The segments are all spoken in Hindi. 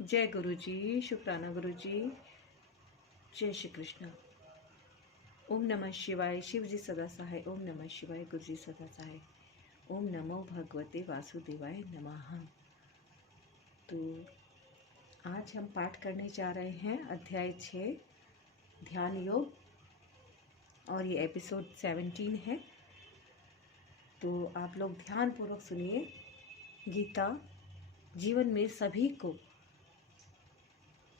जय गुरु जी, शुक्राना गुरु जी। जय श्री कृष्ण। ओम नमः शिवाय। शिव जी सदा सहाय। ओम नमः शिवाय। गुरु जी सदा सहाय। ओम नमो भगवते वासुदेवाय नमः। तो आज हम पाठ करने जा रहे हैं अध्याय 6 ध्यान योग, और ये एपिसोड 17 है। तो आप लोग ध्यान पूर्वक सुनिए। गीता जीवन में सभी को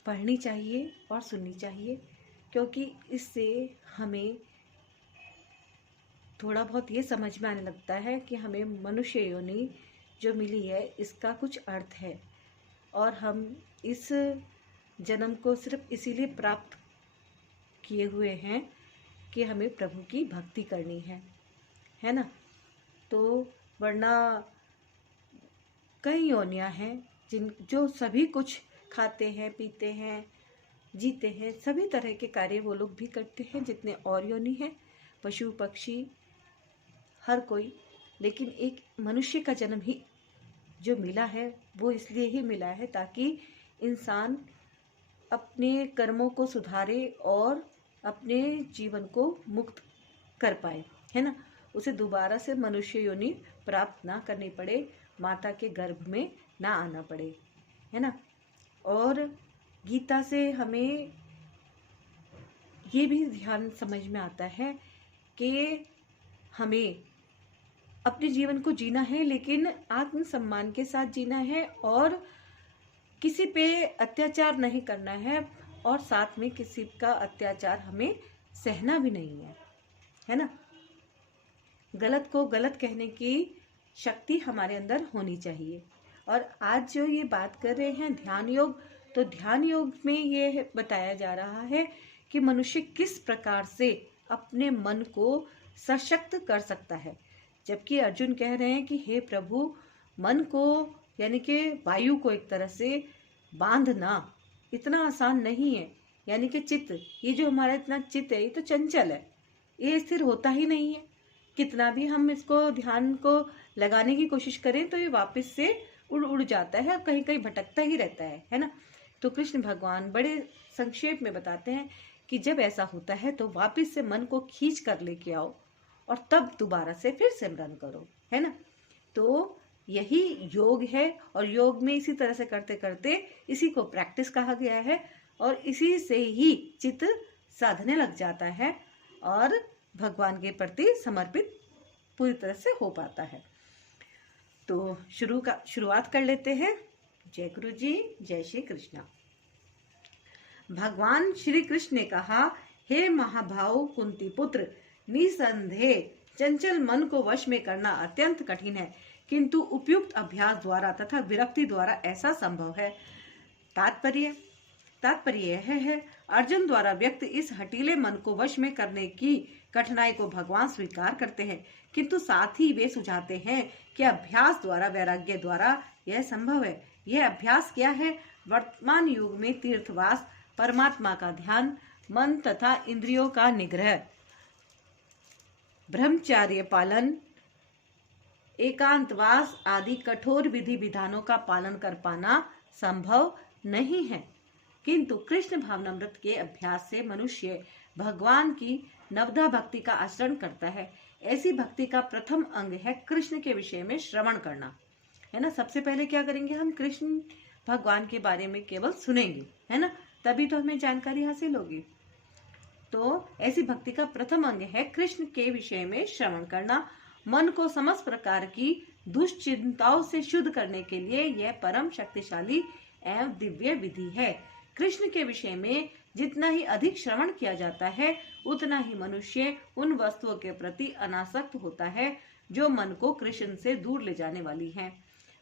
पढ़नी चाहिए और सुननी चाहिए, क्योंकि इससे हमें थोड़ा बहुत ये समझ में आने लगता है कि हमें मनुष्य योनि जो मिली है इसका कुछ अर्थ है, और हम इस जन्म को सिर्फ इसीलिए प्राप्त किए हुए हैं कि हमें प्रभु की भक्ति करनी है ना। तो वरना कई योनियां हैं जो सभी कुछ खाते हैं, पीते हैं, जीते हैं, सभी तरह के कार्य वो लोग भी करते हैं जितने और योनि हैं, पशु पक्षी हर कोई। लेकिन एक मनुष्य का जन्म ही जो मिला है वो इसलिए ही मिला है ताकि इंसान अपने कर्मों को सुधारे और अपने जीवन को मुक्त कर पाए, है ना। उसे दोबारा से मनुष्य योनि प्राप्त ना करनी पड़े, माता के गर्भ में ना आना पड़े, है ना। और गीता से हमें ये भी ध्यान समझ में आता है कि हमें अपने जीवन को जीना है, लेकिन आत्मसम्मान के साथ जीना है, और किसी पे अत्याचार नहीं करना है, और साथ में किसी का अत्याचार हमें सहना भी नहीं है ना। गलत को गलत कहने की शक्ति हमारे अंदर होनी चाहिए। और आज जो ये बात कर रहे हैं ध्यान योग, तो ध्यान योग में ये बताया जा रहा है कि मनुष्य किस प्रकार से अपने मन को सशक्त कर सकता है। जबकि अर्जुन कह रहे हैं कि हे प्रभु, मन को यानी कि वायु को एक तरह से बांधना इतना आसान नहीं है। यानी कि चित्त, ये जो हमारा इतना चित्त है ये तो चंचल है, ये स्थिर होता ही नहीं है। कितना भी हम इसको ध्यान को लगाने की कोशिश करें तो ये वापस से उड़ उड़ जाता है, कहीं कहीं भटकता ही रहता है ना। तो कृष्ण भगवान बड़े संक्षेप में बताते हैं कि जब ऐसा होता है तो वापस से मन को खींच कर लेके आओ और तब दोबारा से फिर सिमरन करो, है ना। तो यही योग है, और योग में इसी तरह से करते करते इसी को प्रैक्टिस कहा गया है, और इसी से ही चित्त साधने लग जाता है और भगवान के प्रति समर्पित पूरी तरह से हो पाता है। तो शुरुआत कर लेते हैं। जय गुरु जी, जय श्री कृष्ण। भगवान श्री कृष्ण ने कहा, हे महाभाव कुंती पुत्र, निसंदेह चंचल मन को वश में करना अत्यंत कठिन है, किंतु उपयुक्त अभ्यास द्वारा तथा विरक्ति द्वारा ऐसा संभव है। तात्पर्य यह है, अर्जुन द्वारा व्यक्त इस हठीले मन को वश में करने की कठिनाई को भगवान स्वीकार करते हैं, किंतु साथ ही वे सुझाते हैं कि अभ्यास द्वारा, वैराग्य द्वारा यह संभव है। यह अभ्यास क्या है? वर्तमान युग में तीर्थवास, परमात्मा का ध्यान, मन तथा इंद्रियों का निग्रह, ब्रह्मचर्य पालन, एकांतवास आदि कठोर विधि विधानों का पालन कर पाना संभव नहीं है। किंतु कृष्ण भावनामृत के अभ्यास से मनुष्य भगवान की नवधा भक्ति का आचरण करता है। ऐसी भक्ति का प्रथम अंग है कृष्ण के विषय में श्रवण करना, है ना। सबसे पहले क्या करेंगे? हम कृष्ण भगवान के बारे में केवल सुनेंगे, है ना, तभी तो हमें जानकारी हासिल होगी। तो ऐसी भक्ति का प्रथम अंग है कृष्ण के विषय में श्रवण करना। मन को समस्त प्रकार की दुश्चिंताओं से शुद्ध करने के लिए यह परम शक्तिशाली एवं दिव्य विधि है। कृष्ण के विषय में जितना ही अधिक श्रवण किया जाता है, उतना ही मनुष्य उन वस्तुओं के प्रति अनासक्त होता है जो मन को कृष्ण से दूर ले जाने वाली हैं।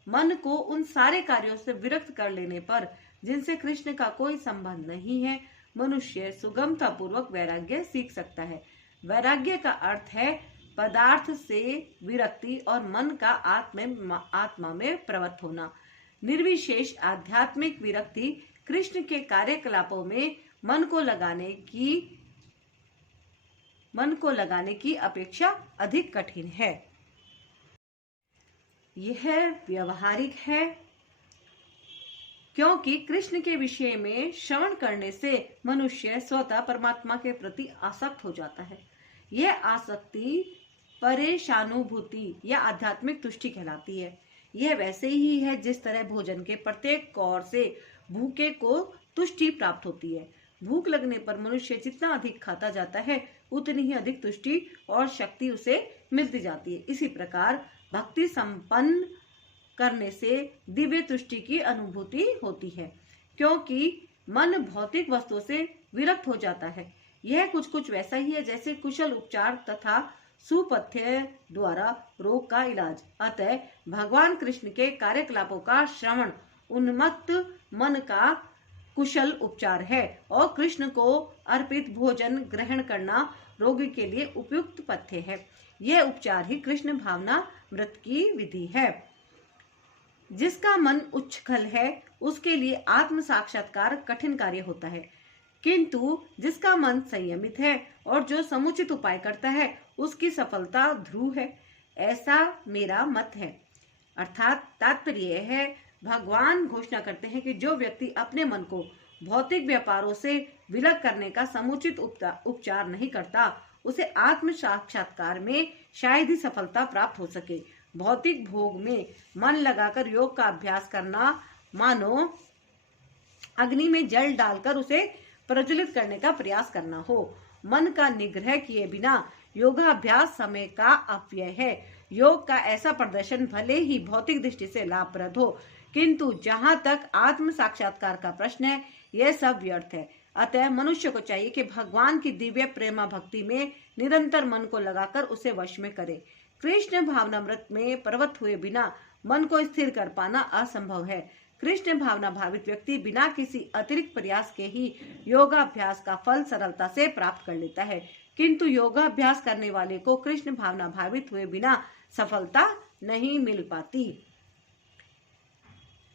मन को उन सारे कार्यों से विरक्त कर लेने पर, जिनसे कृष्ण का कोई संबंध नहीं है, मनुष्य सुगमता पूर्वक वैराग्य सीख सकता है। वैराग्य का अर्थ है पदार्थ से विरक्ति और मन का आत्मा में प्रवृत्त होना। निर्विशेष आध्यात्मिक विरक्ति कृष्ण के कार्यकलापों में मन को लगाने की अपेक्षा अधिक कठिन है। यह व्यवहारिक है क्योंकि कृष्ण के विषय में श्रवण करने से मनुष्य स्वतः परमात्मा के प्रति आसक्त हो जाता है। यह आसक्ति परेशानुभूति या आध्यात्मिक तुष्टि कहलाती है। यह वैसे ही है जिस तरह भोजन के प्रत्येक कौर से भूखे को तुष्टि प्राप्त होती है। भूख लगने पर मनुष्य जितना अधिक खाता जाता है उतनी ही अधिक तुष्टि और शक्ति उसे मिलती जाती है। इसी प्रकार भक्ति संपन्न करने से दिव्य तुष्टि की अनुभूति होती है, क्योंकि मन भौतिक वस्तुओं से विरक्त हो जाता है। यह कुछ वैसा ही है जैसे कुशल उपचार तथा सुपथ्य द्वारा रोग का इलाज। अतः भगवान कृष्ण के कार्यकलापों का श्रवण उन्मत्त मन का कुशल उपचार है और कृष्ण को अर्पित भोजन ग्रहण करना रोगी के लिए उपयुक्त पथ्य है। यह उपचार ही कृष्ण भावनामृत की विधि है। जिसका मन उच्छृंखल है उसके लिए आत्म साक्षात्कार कठिन कार्य होता है, किंतु जिसका मन संयमित है और जो समुचित उपाय करता है उसकी सफलता ध्रुव है, ऐसा मेरा मत है। अर्थात तात्पर्य यह है, भगवान घोषणा करते हैं कि जो व्यक्ति अपने मन को भौतिक व्यापारों से विलग करने का समुचित उपचार नहीं करता उसे आत्म साक्षात्कार में शायद ही सफलता प्राप्त हो सके। भौतिक भोग में मन लगाकर योग का अभ्यास करना मानो अग्नि में जल डालकर उसे प्रज्वलित करने का प्रयास करना हो। मन का निग्रह किए बिना योगाभ्यास समय का अपव्यय है। योग का ऐसा प्रदर्शन भले ही भौतिक दृष्टि से लाभप्रद हो, किंतु जहाँ तक आत्म साक्षात्कार का प्रश्न है यह सब व्यर्थ है। अतः मनुष्य को चाहिए कि भगवान की दिव्य प्रेमा भक्ति में निरंतर मन को लगाकर उसे वश में करे। कृष्ण भावनामृत में प्रवृत्त हुए बिना मन को स्थिर कर पाना असंभव है। कृष्ण भावना भावित व्यक्ति बिना किसी अतिरिक्त प्रयास के ही योगाभ्यास का फल सरलता से प्राप्त कर लेता है, किंतु योगाभ्यास करने वाले को कृष्ण भावना भावित हुए बिना सफलता नहीं मिल पाती।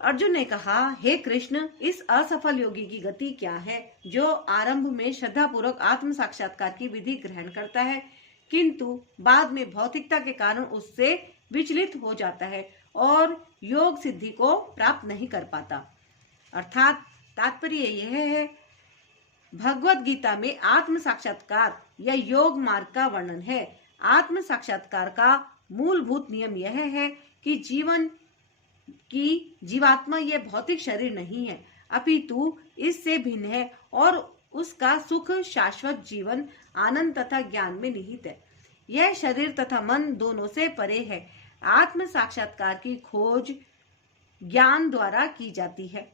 अर्जुन ने कहा, हे कृष्ण, इस असफल योगी की गति क्या है जो आरंभ में श्रद्धा पूर्वक आत्म साक्षात्कार की विधि ग्रहण करता है, किंतु बाद में भौतिकता के कारण उससे विचलित हो जाता है और योग सिद्धि को प्राप्त नहीं कर पाता। अर्थात तात्पर्य यह है, भगवत गीता में आत्म साक्षात्कार या योग मार्ग का वर्णन है। आत्म साक्षात्कार का मूलभूत नियम यह है कि जीवात्मा यह भौतिक शरीर नहीं है, अपितु इससे भिन्न है और उसका सुख शाश्वत जीवन, आनंद तथा ज्ञान में निहित है। यह शरीर तथा मन दोनों से परे है। आत्म साक्षात्कार की खोज ज्ञान द्वारा की जाती है।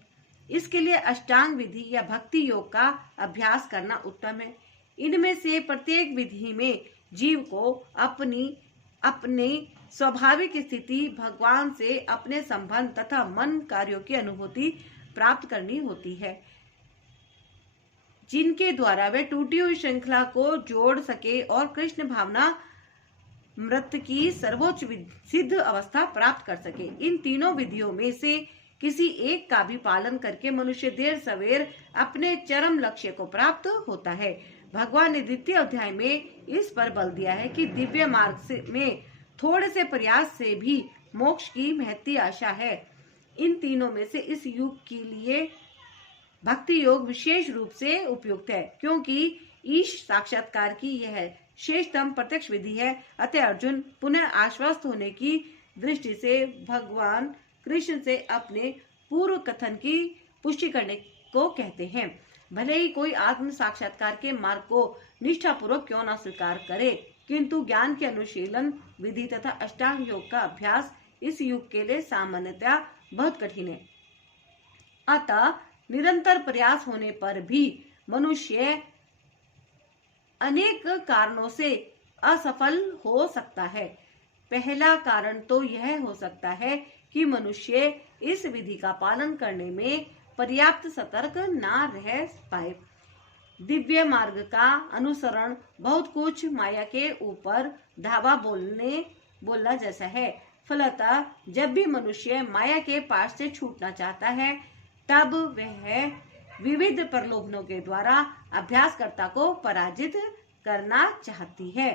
इसके लिए अष्टांग विधि या भक्ति योग का अभ्यास करना उत्तम है। इनमें से प्रत्येक विधि में जीव को अपनी स्वाभाविक स्थिति, भगवान से अपने संबंध तथा मन कार्यों की अनुभूति प्राप्त करनी होती है, जिनके द्वारा वे टूटी हुई श्रृंखला को जोड़ सके और कृष्ण भावना मृत की सर्वोच्च सिद्ध अवस्था प्राप्त कर सके। इन तीनों विधियों में से किसी एक का भी पालन करके मनुष्य देर सवेर अपने चरम लक्ष्य को प्राप्त होता है। भगवान ने द्वितीय अध्याय में इस पर बल दिया है कि दिव्य मार्ग में थोड़े से प्रयास से भी मोक्ष की महती आशा है। इन तीनों में से इस युग के लिए भक्ति योग विशेष रूप से उपयुक्त है, क्योंकि ईश साक्षात्कार की यह श्रेष्ठतम प्रत्यक्ष विधि है। अतः अर्जुन पुनः आश्वस्त होने की दृष्टि से भगवान कृष्ण से अपने पूर्व कथन की पुष्टि करने को कहते हैं। भले ही कोई आत्म साक्षात्कार के मार्ग को निष्ठापूर्वक क्यों न स्वीकार करे, किंतु ज्ञान के अनुशीलन विधि तथा अष्टांग योग का अभ्यास इस युग के लिए सामान्यतः बहुत कठिन है। अतः निरंतर प्रयास होने पर भी मनुष्य अनेक कारणों से असफल हो सकता है। पहला कारण तो यह हो सकता है कि मनुष्य इस विधि का पालन करने में पर्याप्त सतर्क ना रह पाए। दिव्य मार्ग का अनुसरण बहुत कुछ माया के ऊपर धावा बोलना जैसा है। फलतः जब भी मनुष्य माया के पास से छूटना चाहता है, तब वह विविध प्रलोभनों के द्वारा अभ्यासकर्ता को पराजित करना चाहती है।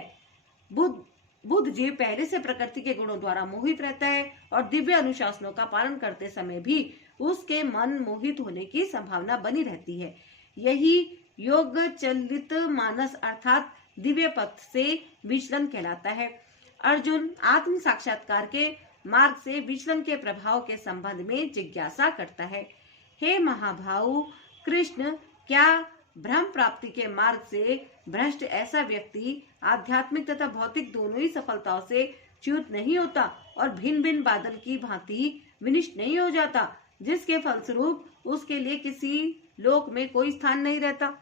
बुद्ध जीव पहले से प्रकृति के गुणों द्वारा मोहित रहता है और दिव्य अनुशासनों का पालन करते समय भी उसके मन मोहित होने की संभावना बनी रहती है। यही योग चलित मानस अर्थात दिव्य पथ से विचलन कहलाता है। अर्जुन आत्म साक्षात्कार के मार्ग से विचलन के प्रभाव के संबंध में जिज्ञासा करता है। हे महाभाऊ कृष्ण, क्या ब्रह्म प्राप्ति के मार्ग से भ्रष्ट ऐसा व्यक्ति आध्यात्मिक तथा भौतिक दोनों ही सफलताओं से च्युत नहीं होता और भिन्न भिन्न बादल की भांति विनिष्ट नहीं हो जाता, जिसके फलस्वरूप उसके लिए किसी लोक में कोई स्थान नहीं रहता?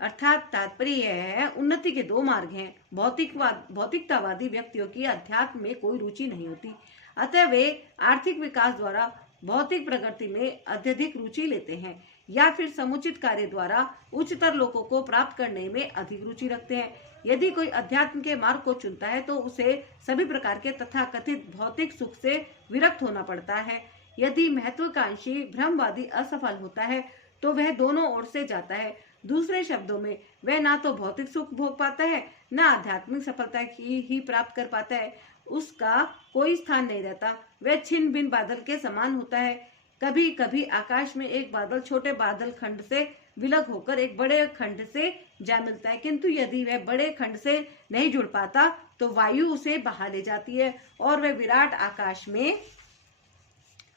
अर्थात तात्पर्य यह है, उन्नति के दो मार्ग हैं। भौतिकतावादी व्यक्तियों की अध्यात्म में कोई रुचि नहीं होती, अतः वे आर्थिक विकास द्वारा भौतिक प्रगति में अत्यधिक रुचि लेते हैं, या फिर समुचित कार्य द्वारा उच्चतर लोकों को प्राप्त करने में अधिक रुचि रखते हैं। यदि कोई अध्यात्म के मार्ग को चुनता है तो उसे सभी प्रकार के तथाकथित भौतिक सुख से विरक्त होना पड़ता है। यदि महत्वाकांक्षी ब्रह्मवादी असफल होता है तो वह दोनों ओर से जाता है। दूसरे शब्दों में, वह ना तो भौतिक सुख भोग पाता है, न आध्यात्मिक सफलता ही प्राप्त कर पाता है। उसका कोई स्थान नहीं रहता, वह छिन्न भिन्न बादल के समान होता है। कभी कभी आकाश में एक बादल छोटे बादल खंड से विलग होकर एक बड़े खंड से जा मिलता है, किंतु यदि वह बड़े खंड से नहीं जुड़ पाता तो वायु उसे बहा ले जाती है और वह विराट आकाश में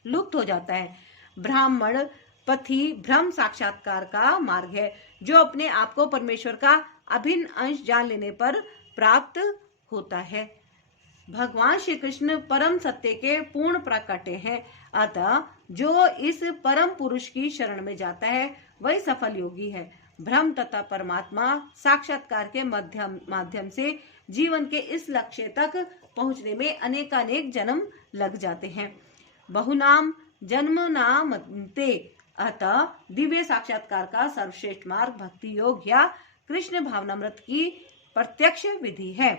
लुप्त हो जाता है। ब्राह्मण पथी ब्रह्म साक्षात्कार का मार्ग है, जो अपने आप को परमेश्वर का अभिन्न अंश जान लेने पर प्राप्त होता है। भगवान श्री कृष्ण परम सत्य के पूर्ण प्रकटे हैं, अतः जो इस परम पुरुष की शरण में जाता है वही सफल योगी है। ब्रह्म तथा परमात्मा साक्षात्कार के माध्यम से जीवन के इस लक्ष्य तक पहुंचने में अनेकानेक जन्म लग जाते हैं। बहुनाम जन्म नामते, अतः दिव्य साक्षात्कार का सर्वश्रेष्ठ मार्ग भक्ति योग या कृष्ण भावनामृत की प्रत्यक्ष विधि है।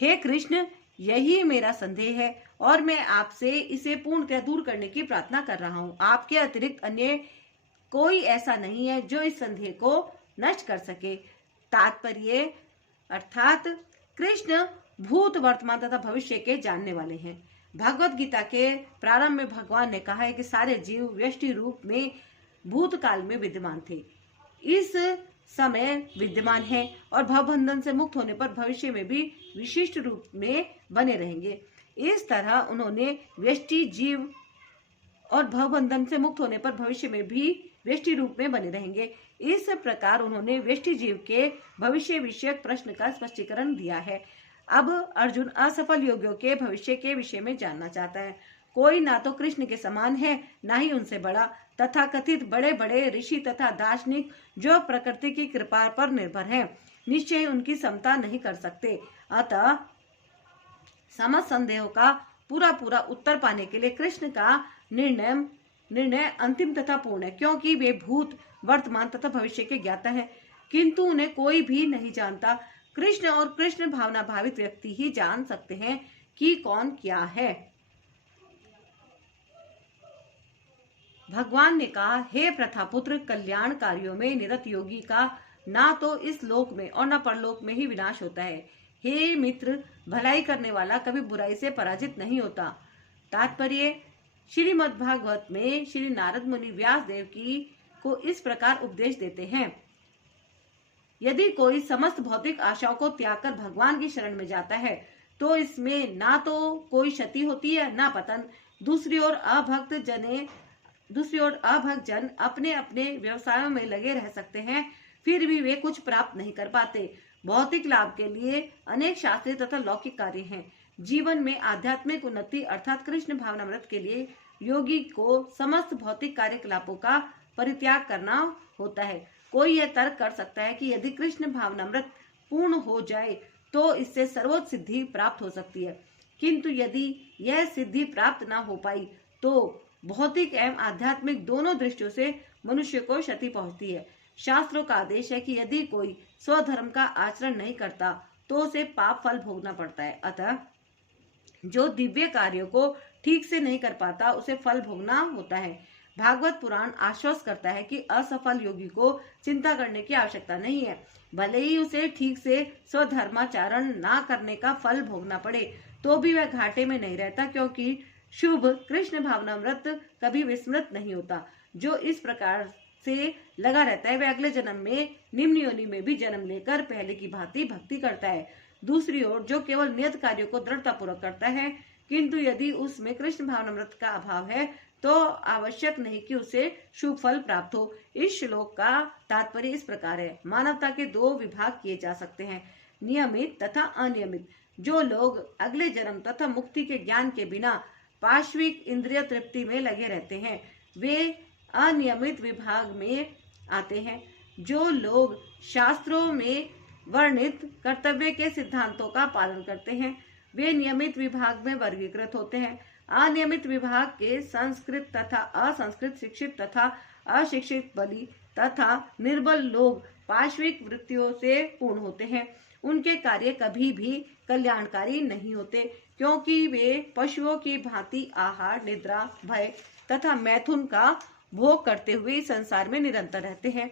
हे कृष्ण, यही मेरा संदेह है और मैं आपसे इसे पूर्णतः दूर करने की प्रार्थना कर रहा हूँ। आपके अतिरिक्त अन्य कोई ऐसा नहीं है जो इस संदेह को नष्ट कर सके। तात्पर्य अर्थात कृष्ण भूत वर्तमान तथा भविष्य के जानने वाले हैं। भगवत गीता के प्रारंभ में भगवान ने कहा है कि सारे जीव व्यष्टि रूप में भूतकाल में विद्यमान थे, इस समय विद्यमान है और भवबंधन से मुक्त होने पर भविष्य में भी विशिष्ट रूप में बने रहेंगे। इस तरह उन्होंने व्यष्टि जीव और भवबंधन से मुक्त होने पर भविष्य में भी व्यष्टि रूप में बने रहेंगे। इस प्रकार उन्होंने व्यष्टि जीव के भविष्य विषयक प्रश्न का स्पष्टीकरण दिया है। अब अर्जुन असफल योगियों के भविष्य के विषय में जानना चाहता है। कोई ना तो कृष्ण के समान है, ना ही उनसे बड़ा। तथा कथित बड़े बड़े ऋषि तथा दार्शनिक जो प्रकृति की कृपा पर निर्भर हैं, निश्चय उनकी समता नहीं कर सकते। अतः समस्त संदेहों का पूरा उत्तर पाने के लिए कृष्ण का निर्णय अंतिम तथा पूर्ण है, क्योंकि वे भूत वर्तमान तथा भविष्य के ज्ञाता है, किंतु उन्हें कोई भी नहीं जानता। कृष्ण और कृष्ण भावना भावित व्यक्ति ही जान सकते हैं कि कौन क्या है। भगवान ने कहा, हे प्रथापुत्र, कल्याण कार्यों में निरत योगी का ना तो इस लोक में और न परलोक में ही विनाश होता है। हे मित्र, भलाई करने वाला कभी बुराई से पराजित नहीं होता। तात्पर्य, श्रीमद् भागवत में श्री नारद मुनि व्यास देव को इस प्रकार उपदेश देते हैं। यदि कोई समस्त भौतिक आशाओं को त्याग कर भगवान की शरण में जाता है तो इसमें ना तो कोई क्षति होती है ना पतन। दूसरी ओर अभक्त जन अपने अपने व्यवसायों में लगे रह सकते हैं, फिर भी वे कुछ प्राप्त नहीं कर पाते। भौतिक लाभ के लिए अनेक शास्त्रीय तथा लौकिक कार्य हैं। जीवन में आध्यात्मिक उन्नति अर्थात कृष्ण भावनामृत के लिए योगी को समस्त भौतिक कार्यकलापों का परित्याग करना होता है। कोई यह तर्क कर सकता है कि यदि कृष्ण भावनामृत पूर्ण हो जाए तो इससे सर्वोच्च सिद्धि प्राप्त हो सकती है, किंतु यदि यह सिद्धि प्राप्त न हो पाई तो भौतिक एवं आध्यात्मिक दोनों दृष्टियों से मनुष्य को क्षति पहुंचती है। शास्त्रों का आदेश है कि यदि कोई स्वधर्म का आचरण नहीं करता तो उसे पाप फल भोगना पड़ता है। अतः जो दिव्य कार्यों को ठीक से नहीं कर पाता उसे फल भोगना होता है। भागवत पुराण आश्वस्त करता है कि असफल योगी को चिंता करने की आवश्यकता नहीं है। भले ही उसे ठीक से स्वधर्माचरण ना करने का फल भोगना पड़े तो भी वह घाटे में नहीं रहता, क्योंकि शुभ कृष्ण भावनामृत कभी विस्मृत नहीं होता। जो इस प्रकार से लगा रहता है वह अगले जन्म में निम्न योनि में भी जन्म लेकर पहले की भांति भक्ति करता है। दूसरी ओर जो केवल नियत कार्यों को दृढ़ता पूर्वक करता है, किंतु यदि उसमें कृष्ण भावनामृत का अभाव है तो आवश्यक नहीं कि उसे शुभ फल प्राप्त हो। इस श्लोक का तात्पर्य इस प्रकार है, मानवता के दो विभाग किए जा सकते हैं, नियमित तथा अनियमित। जो लोग अगले जन्म तथा मुक्ति के ज्ञान के बिना पाश्विक इंद्रिय तृप्ति में लगे रहते हैं वे अनियमित विभाग में आते हैं। जो लोग शास्त्रों में वर्णित कर्तव्य के सिद्धांतों का पालन करते हैं वे नियमित विभाग में वर्गीकृत होते हैं। अनियमित विभाग के संस्कृत तथा असंस्कृत, शिक्षित तथा अशिक्षित, बलि तथा निर्बल लोग पाश्विक वृत्तियों से पूर्ण होते हैं। उनके कार्य कभी भी कल्याणकारी नहीं होते, क्योंकि वे पशुओं की भांति आहार, निद्रा, भय तथा मैथुन का भोग करते हुए संसार में निरंतर रहते हैं,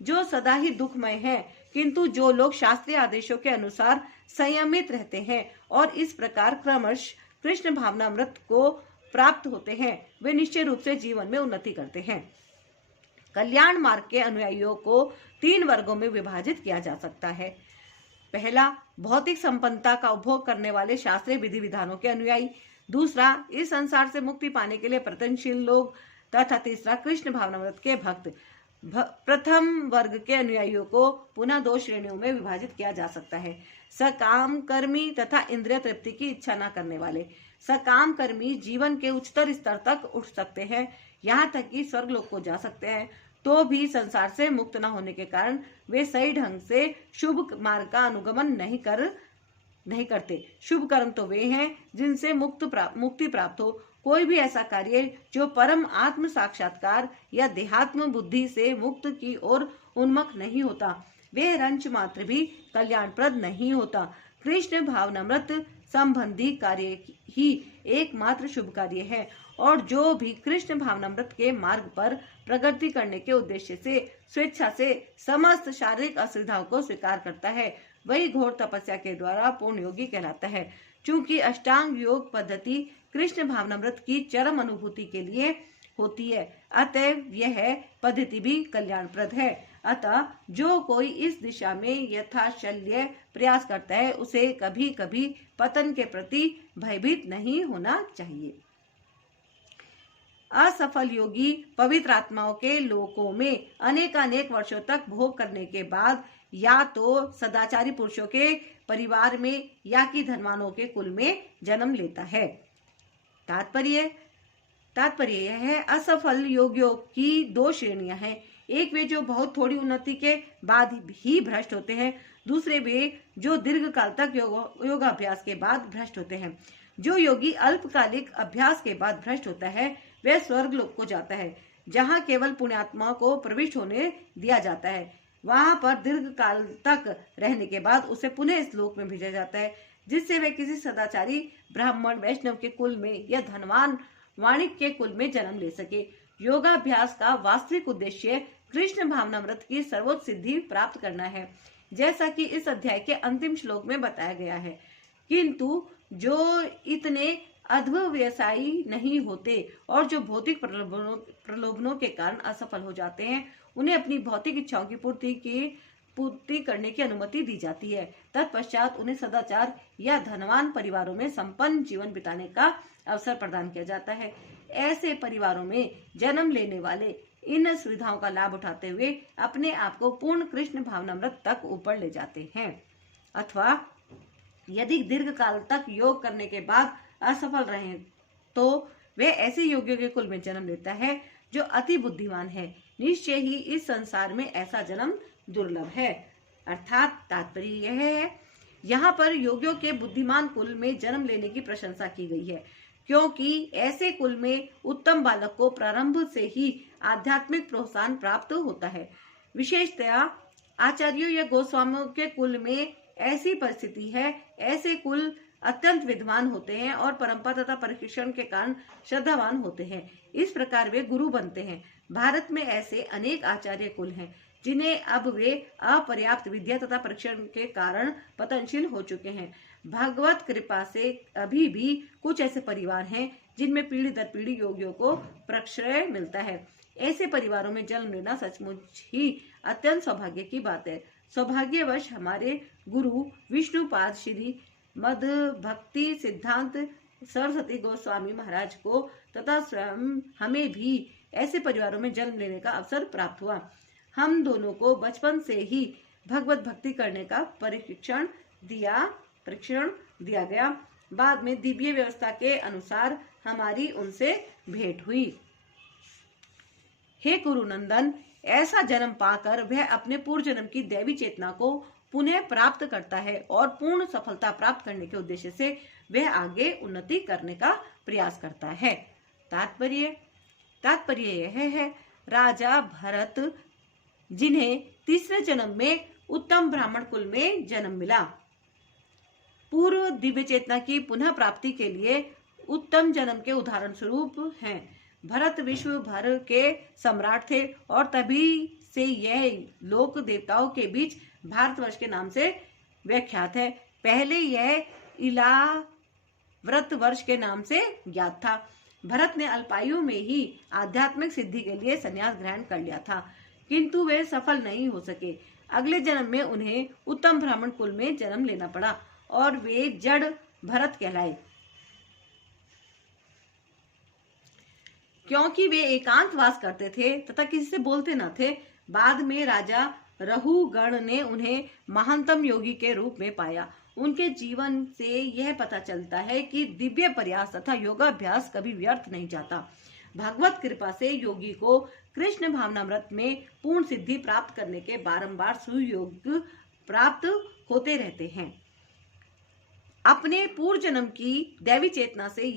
जो सदा ही दुखमय है। किंतु जो लोग शास्त्रीय आदेशों के अनुसार संयमित रहते हैं और इस प्रकार क्रमश कृष्ण भावनामृत को प्राप्त होते हैं वे निश्चय रूप से जीवन में उन्नति करते हैं। कल्याण मार्ग के अनुयायियों को 3 वर्गों में विभाजित किया जा सकता है। पहला, भौतिक संपन्नता का उपभोग करने वाले शास्त्रीय विधि विधानों के अनुयायी। दूसरा, इस संसार से मुक्ति पाने के लिए प्रयत्नशील लोग। तथा तीसरा, कृष्ण भावनामृत के भक्त। प्रथम वर्ग के अनुयायियों को पुनः 2 श्रेणियों में विभाजित किया जा सकता है, सकाम कर्मी तथा इंद्रिय तृप्ति की इच्छा न करने वाले। सकाम कर्मी जीवन के उच्चतर स्तर तक उठ सकते हैं, यहाँ तक कि स्वर्गलोक को जा सकते हैं, तो भी संसार से मुक्त न होने के कारण वे सही ढंग से शुभ मार्ग का अनुगमन नहीं करते। शुभ कर्म तो वे हैं जिनसे मुक्ति प्राप्त हो। कोई भी ऐसा कार्य जो परम आत्म साक्षात्कार या देहात्म बुद्धि से मुक्त की ओर उन्मुख नहीं होता, वे रंच मात्र भी कल्याणप्रद नहीं होता। कृष्ण भावनामृत संबंधी कार्य ही एकमात्र शुभ कार्य है, और जो भी कृष्ण भावनामृत के मार्ग पर प्रगति करने के उद्देश्य से स्वेच्छा से समस्त शारीरिक असुविधाओं को स्वीकार करता है, वही घोर तपस्या के द्वारा पूर्ण योगी कहलाता है। चूंकि अष्टांग योग पद्धति कृष्ण भावनामृत की चरम अनुभूति के लिए होती है, अतएव यह पद्धति भी कल्याणप्रद है। अतः जो कोई इस दिशा में यथाशल्य प्रयास करता है उसे कभी कभी पतन के प्रति भयभीत नहीं होना चाहिए। असफल योगी पवित्र आत्माओं के लोकों में अनेकानेक वर्षों तक भोग करने के बाद या तो सदाचारी पुरुषों के परिवार में या कि धनवानों के कुल में जन्म लेता है। तात्पर्य यह है, असफल योगियों की 2 श्रेणियां हैं। एक वे जो बहुत थोड़ी उन्नति के बाद ही भ्रष्ट होते हैं, दूसरे वे जो दीर्घ काल तक योगाभ्यास के बाद भ्रष्ट होते हैं। जो योगी अल्पकालिक अभ्यास के बाद भ्रष्ट होता है वह स्वर्गलोक को जाता है, जहाँ केवल पुण्यात्मा को प्रविष्ट होने दिया जाता है। वहां पर दीर्घ काल तक रहने के बाद उसे पुनः इस लोक में भेजा जाता है, जिससे वे किसी सदाचारी ब्राह्मण वैष्णव के कुल में या धनवान वाणिक के कुल में जन्म ले सके। योगाभ्यास का वास्तविक उद्देश्य कृष्ण भावनामृत की सर्वोच्च सिद्धि प्राप्त करना है, जैसा कि इस अध्याय के अंतिम श्लोक में बताया गया है। किंतु जो इतने अध्यवसायी नहीं होते और जो भौतिक प्रलोभनों के कारण असफल हो जाते हैं, उन्हें अपनी भौतिक इच्छाओं की पूर्ति करने की अनुमति दी जाती है। तत्पश्चात उन्हें सदाचार या धनवान परिवारों में संपन्न जीवन बिताने का अवसर प्रदान किया जाता है। ऐसे परिवारों में जन्म लेने वाले इन सुविधाओं का लाभ उठाते हुए अपने आप को पूर्ण कृष्ण भावनामृत तक ऊपर ले जाते हैं। अथवा यदि दीर्घ काल तक योग करने के बाद असफल रहे तो वे ऐसे योगियों के कुल में जन्म लेता है जो अति बुद्धिमान है। निश्चय ही इस संसार में ऐसा जन्म दुर्लभ है। अर्थात तात्पर्य यह है, यहाँ पर योगियों के बुद्धिमान कुल में जन्म लेने की प्रशंसा की गई है, क्योंकि ऐसे कुल में उत्तम बालक को प्रारंभ से ही आध्यात्मिक प्रोत्साहन प्राप्त होता है। विशेषतया आचार्यों या गोस्वामियों के कुल में ऐसी परिस्थिति है। ऐसे कुल अत्यंत विद्वान होते हैं और परंपरा तथा प्रशिक्षण के कारण श्रद्धावान होते हैं। इस प्रकार वे गुरु बनते हैं। भारत में ऐसे अनेक आचार्य कुल हैं जिन्हें अब वे अपर्याप्त विद्या तथा प्रशिक्षण के कारण पतनशील हो चुके हैं। भगवत कृपा से अभी भी कुछ ऐसे परिवार हैं जिनमें पीढ़ी दर पीढ़ी योगियों को प्रश्रय मिलता है। ऐसे परिवारों में जन्म लेना सचमुच ही अत्यंत सौभाग्य की बात है। सौभाग्यवश हमारे गुरु विष्णुपाद श्री मद भक्ति सिद्धांत सरस्वती गोस्वामी महाराज को तथा स्वयं हमें भी ऐसे परिवारों में जन्म लेने का अवसर प्राप्त हुआ। हम दोनों को बचपन से ही भगवत भक्ति करने का प्रशिक्षण दिया गया। बाद में दिव्य व्यवस्था के अनुसार हमारी उनसे भेंट हुई। हे गुरुनंदन, ऐसा जन्म पाकर वह अपने पूर्व जन्म की दैवी चेतना को पुनः प्राप्त करता है और पूर्ण सफलता प्राप्त करने के उद्देश्य से वह आगे उन्नति करने का प्रयास करता है। तात्पर्य यह है, राजा भरत जिन्हें तीसरे जन्म में उत्तम ब्राह्मण कुल में जन्म मिला, पूर्व दिव्य चेतना की पुनः प्राप्ति के लिए उत्तम जन्म के उदाहरण स्वरूप हैं। भरत विश्व भर के सम्राट थे और तभी से यह लोक देवताओं के बीच भारतवर्ष के नाम से विख्यात है। पहले यह इलाव्रत वर्ष के नाम से ज्ञात था। भरत ने अल्पायु में ही आध्यात्मिक सिद्धि के लिए संन्यास ग्रहण कर लिया था, किंतु वे सफल नहीं हो सके। अगले जन्म में उन्हें उत्तम ब्राह्मण कुल में जन्म लेना पड़ा और वे जड़ भरत कहलाए, क्योंकि वे एकांतवास करते थे तथा किसी से बोलते न थे। बाद में राजा रहुगण ने उन्हें महानतम योगी के रूप में पाया। उनके जीवन से यह पता चलता है कि दिव्य प्रयास तथा योगाभ्यास कभी व्यर्थ नहीं जाता। भगवत कृपा से योगी को कृष्ण भावनामृत में पूर्ण सिद्धि प्राप्त करने के बारंबार सुयोग प्राप्त होते रहते हैं। अपने पूर्व जन्म की दैवी चेतना से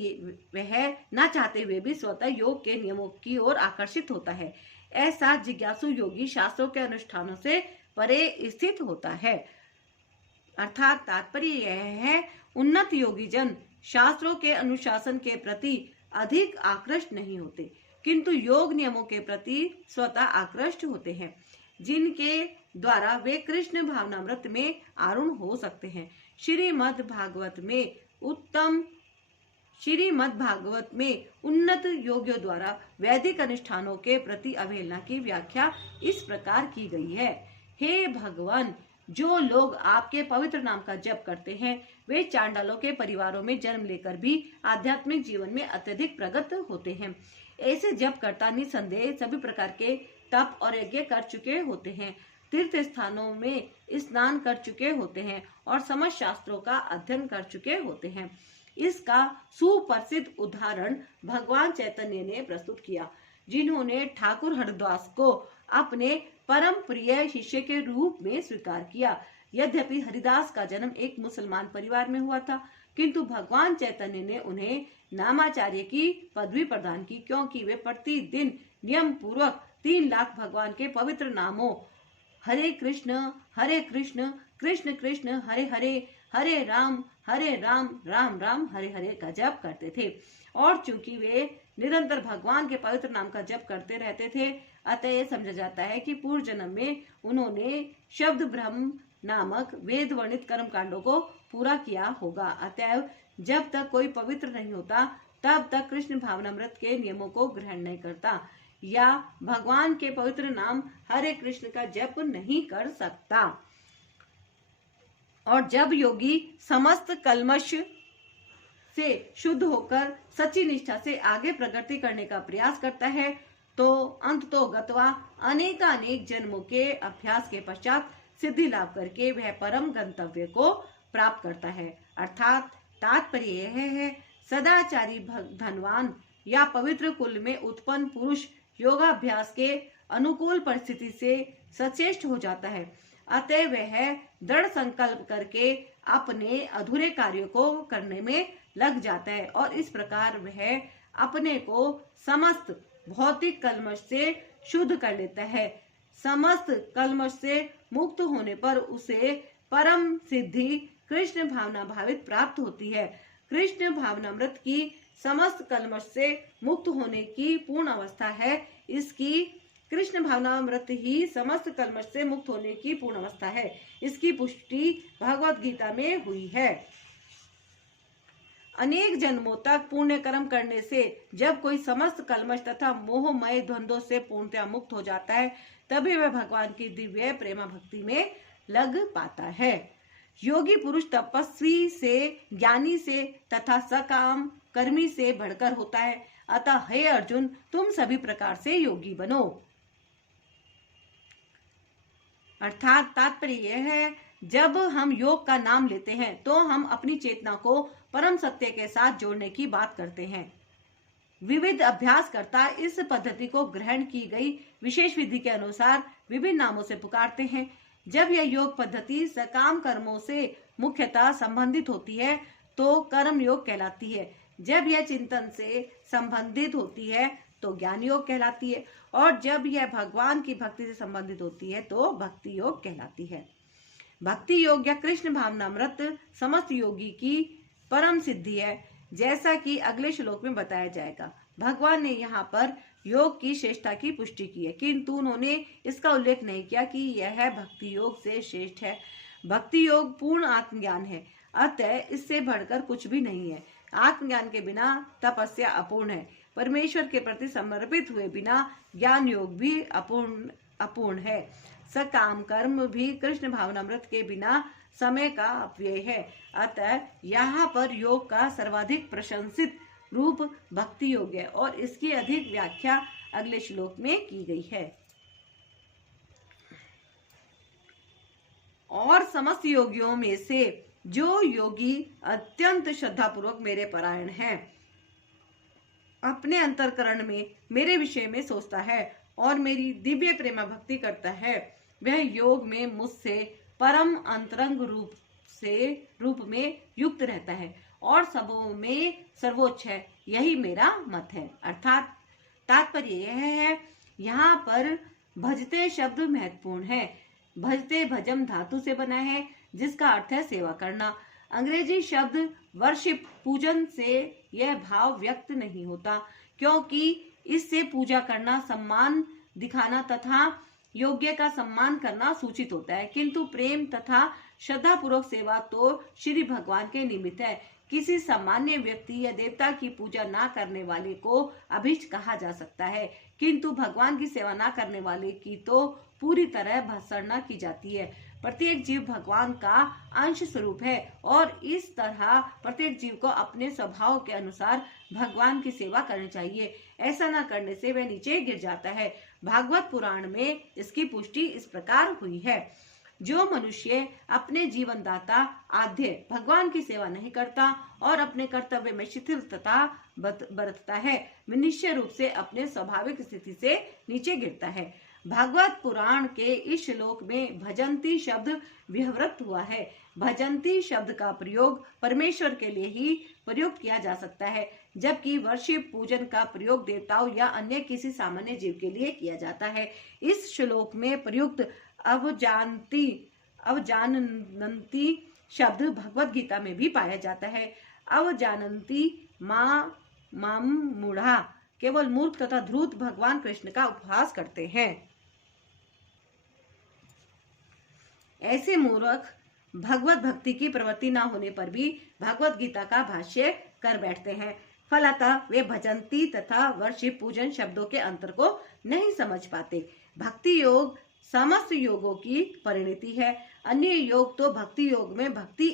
वह न चाहते हुए भी स्वतः योग के नियमों की ओर आकर्षित होता है। ऐसा जिज्ञासु योगी शास्त्रों के अनुष्ठानों से परे स्थित होता है। अर्थात तात्पर्य यह है, उन्नत योगी जन शास्त्रों के अनुशासन के प्रति अधिक आकृष्ट नहीं होते, किंतु योग नियमों के प्रति स्वतः आकृष्ट होते हैं, जिनके द्वारा वे कृष्ण भावनामृत में आरूढ़ हो सकते हैं। श्रीमद् भागवत में उन्नत योगियों द्वारा वैदिक अनुष्ठानों के प्रति अवहेलना की व्याख्या इस प्रकार की गई है। हे भगवान, जो लोग आपके पवित्र नाम का जप करते हैं वे चांडालों के परिवारों में जन्म लेकर भी आध्यात्मिक जीवन में अत्यधिक प्रगत होते हैं। ऐसे जपकर्ता निसंदेह सभी प्रकार के तप और यज्ञ कर चुके होते हैं, तीर्थ स्थानों में स्नान कर चुके होते हैं और समस्त शास्त्रों का अध्ययन कर चुके होते हैं। इसका सुप्रसिद्ध उदाहरण भगवान चैतन्य ने प्रस्तुत किया, जिन्होंने ठाकुर हरदास को अपने परम प्रिय शिष्य के रूप में स्वीकार किया। यद्यपि हरिदास का जन्म एक मुसलमान परिवार में हुआ था, किंतु भगवान चैतन्य ने उन्हें नामाचार्य की पदवी प्रदान की, क्योंकि वे प्रतिदिन नियम पूर्वक 3 लाख भगवान के पवित्र नामों हरे कृष्ण कृष्ण कृष्ण हरे हरे, हरे राम राम राम हरे हरे का जप करते थे। और चूंकि वे निरंतर भगवान के पवित्र नाम का जप करते रहते थे, अतः यह समझा जाता है कि पूर्व जन्म में उन्होंने शब्द ब्रह्म नामक वेद वर्णित कर्म कांडों को पूरा किया होगा। अतएव जब तक कोई पवित्र नहीं होता तब तक कृष्ण भावनामृत के नियमों को ग्रहण नहीं करता या भगवान के पवित्र नाम हरे कृष्ण का जप नहीं कर सकता। और जब योगी समस्त कल्मश से शुद्ध होकर सच्ची निष्ठा से आगे प्रगति करने का प्रयास करता है, तो अंततोगत्वा अनेकानेक जन्मों के अभ्यास के पश्चात सिद्धि लाभ करके वह परम गंतव्य को प्राप्त करता है। अर्थात तात्पर्य यह है, सदाचारी धनवान या पवित्र कुल में उत्पन्न पुरुष योगाभ्यास के अनुकूल परिस्थिति से सचेष्ट हो जाता है। अतः वह दृढ़ संकल्प करके अपने अधूरे कार्यों को करने में लग जाता है और इस प्रकार वह अपने को समस्त भौतिक कल्मश से शुद्ध कर लेता है। समस्त कल्मश से मुक्त होने पर उसे परम सिद्धि कृष्ण भावना भावित प्राप्त होती है। कृष्ण भावनामृत की समस्त कल्मश से मुक्त होने की पूर्ण अवस्था है। इसकी कृष्ण भावनामृत ही समस्त कल्मश से मुक्त होने की पूर्ण अवस्था है। इसकी पुष्टि भगवत गीता में हुई है। अनेक जन्मों तक पुण्य कर्म करने से जब कोई समस्त कलमश तथा मोहमय द्वंद्वों से पूर्णतया मुक्त हो जाता है, तभी वह भगवान की दिव्य प्रेमा भक्ति में लग पाता है। योगी पुरुष तपस्वी से, ज्ञानी से तथा सकाम कर्मी से बढ़कर होता है। अतः हे अर्जुन, तुम सभी प्रकार से योगी बनो। अर्थात तात्पर्य यह है, जब हम योग का नाम लेते हैं तो हम अपनी चेतना को परम सत्य के साथ जोड़ने की बात करते हैं। विविध अभ्यासकर्ता इस पद्धति को ग्रहण की गई विशेष विधि के अनुसार विभिन्न नामों से पुकारते हैं। जब यह योग पद्धति सकाम कर्मों से मुख्यतः संबंधित होती है तो कर्म योग कहलाती है। जब यह चिंतन से संबंधित होती है तो ज्ञान योग कहलाती है, और जब यह भगवान की भक्ति से संबंधित होती है तो भक्ति योग कहलाती है। भक्ति योग या कृष्ण भावनामृत समस्त योगी की परम सिद्धि है, जैसा कि अगले श्लोक में बताया जाएगा। भगवान ने यहाँ पर योग की श्रेष्ठता की पुष्टि की है, किंतु उन्होंने इसका उल्लेख नहीं किया कि यह भक्ति योग से श्रेष्ठ है। भक्ति योग पूर्ण आत्मज्ञान है, अतः इससे बढ़कर कुछ भी नहीं है। आत्मज्ञान के बिना तपस्या अपूर्ण है। परमेश्वर के प्रति समर्पित हुए बिना ज्ञान योग भी अपूर्ण है। सकाम कर्म भी कृष्ण भावनामृत के बिना समय का अपव्यय है। अतः यहाँ पर योग का सर्वाधिक प्रशंसित रूप भक्ति योग है, और इसकी अधिक व्याख्या अगले श्लोक में की गई है। और समस्त योगियों में से जो योगी अत्यंत श्रद्धापूर्वक मेरे परायण है, अपने अंतःकरण में मेरे विषय में सोचता है और मेरी दिव्य प्रेमा भक्ति करता है, वह योग में मुझसे परम अंतरंग रूप में युक्त रहता है और सबों में सर्वोच्च है। यही मेरा मत है। अर्थात तात्पर्य यह है, यहाँ पर भजते शब्द महत्वपूर्ण है। भजते भजम धातु से बना है, जिसका अर्थ है सेवा करना। अंग्रेजी शब्द वर्शिप पूजन से यह भाव व्यक्त नहीं होता, क्योंकि इससे पूजा करना, सम्मान दिखाना तथा योग्य का सम्मान करना सूचित होता है, किंतु प्रेम तथा श्रद्धा पूर्वक सेवा तो श्री भगवान के निमित्त है। किसी सामान्य व्यक्ति या देवता की पूजा ना करने वाले को अभिष्ट कहा जा सकता है, किंतु भगवान की सेवा ना करने वाले की तो पूरी तरह भर्त्सना की जाती है। प्रत्येक जीव भगवान का अंश स्वरूप है, और इस तरह प्रत्येक जीव को अपने स्वभाव के अनुसार भगवान की सेवा करनी चाहिए। ऐसा न करने से वह नीचे गिर जाता है। भागवत पुराण में इसकी पुष्टि इस प्रकार हुई है, जो मनुष्य अपने जीवनदाता आद्य भगवान की सेवा नहीं करता और अपने कर्तव्य में शिथिलता बरतता है, वह निश्चय रूप से अपने स्वाभाविक स्थिति से नीचे गिरता है। भागवत पुराण के इस श्लोक में भजंती शब्द व्यवहृत हुआ है। भजंती शब्द का प्रयोग परमेश्वर के लिए ही प्रयुक्त किया जा सकता है, जबकि वर्शिप पूजन का प्रयोग देवताओं या अन्य किसी सामान्य जीव के लिए किया जाता है। इस श्लोक में प्रयुक्त अवजानन्ति शब्द भगवत गीता में भी पाया जाता है। अवजानन्ति माम मूढ़ा, केवल मूर्ख तथा ध्रुत भगवान कृष्ण का उपहास करते हैं। ऐसे मूर्ख भगवत भक्ति की प्रवृत्ति न होने पर भी भगवत गीता का भाष्य कर बैठते हैं। फलतः वे भजंती तथा वर्शिप पूजन शब्दों के अंतर को नहीं समझ पाते। भक्ति योग समस्त योगों की परिणति है। अन्य योग तो भक्ति योग में भक्ति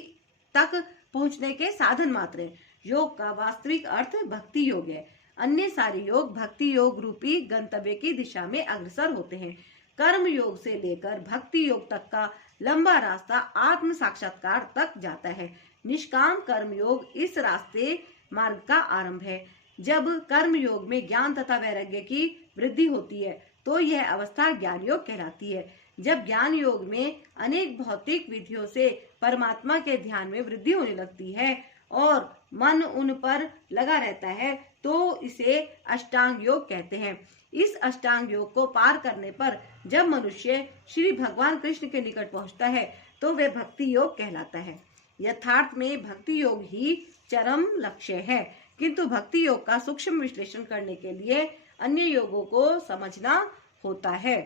तक पहुंचने के साधन मात्र है। योग का वास्तविक अर्थ भक्ति योग है। अन्य सारे योग भक्ति योग रूपी गंतव्य की दिशा में अग्रसर होते हैं। कर्म योग से लेकर भक्ति योग तक का लंबा रास्ता आत्म साक्षात्कार तक जाता है। निष्काम कर्म योग इस रास्ते मार्ग का आरंभ है। जब कर्म योग में ज्ञान तथा वैराग्य की वृद्धि होती है तो यह अवस्था ज्ञान योग कहलाती है। जब ज्ञान योग में अनेक भौतिक विधियों से परमात्मा के ध्यान में वृद्धि होने लगती है और मन उन पर लगा रहता है तो इसे अष्टांग योग कहते हैं। इस अष्टांग योग को पार करने पर जब मनुष्य श्री भगवान कृष्ण के निकट पहुंचता है तो वह भक्ति योग कहलाता है। यथार्थ में भक्ति योग ही चरम लक्ष्य है, किंतु भक्ति योग का सूक्ष्म विश्लेषण करने के लिए अन्य योगों को समझना होता है।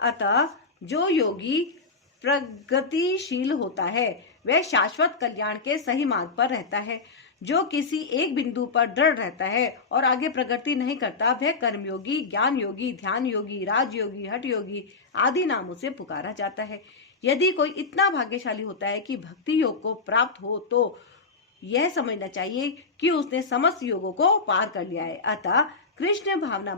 अतः जो योगी प्रगतिशील होता है वह शाश्वत कल्याण के सही मार्ग पर रहता है। जो किसी एक बिंदु पर दृढ़ रहता है और आगे प्रगति नहीं करता, वह कर्मयोगी, ज्ञान योगी, ध्यान योगी, राजयोगी, हठ योगी आदि नामों से पुकारा जाता है। यदि कोई इतना भाग्यशाली होता है कि भक्ति योग को प्राप्त हो, तो यह समझना चाहिए कि उसने समस्त योगों को पार कर लिया है। अतः कृष्ण भावना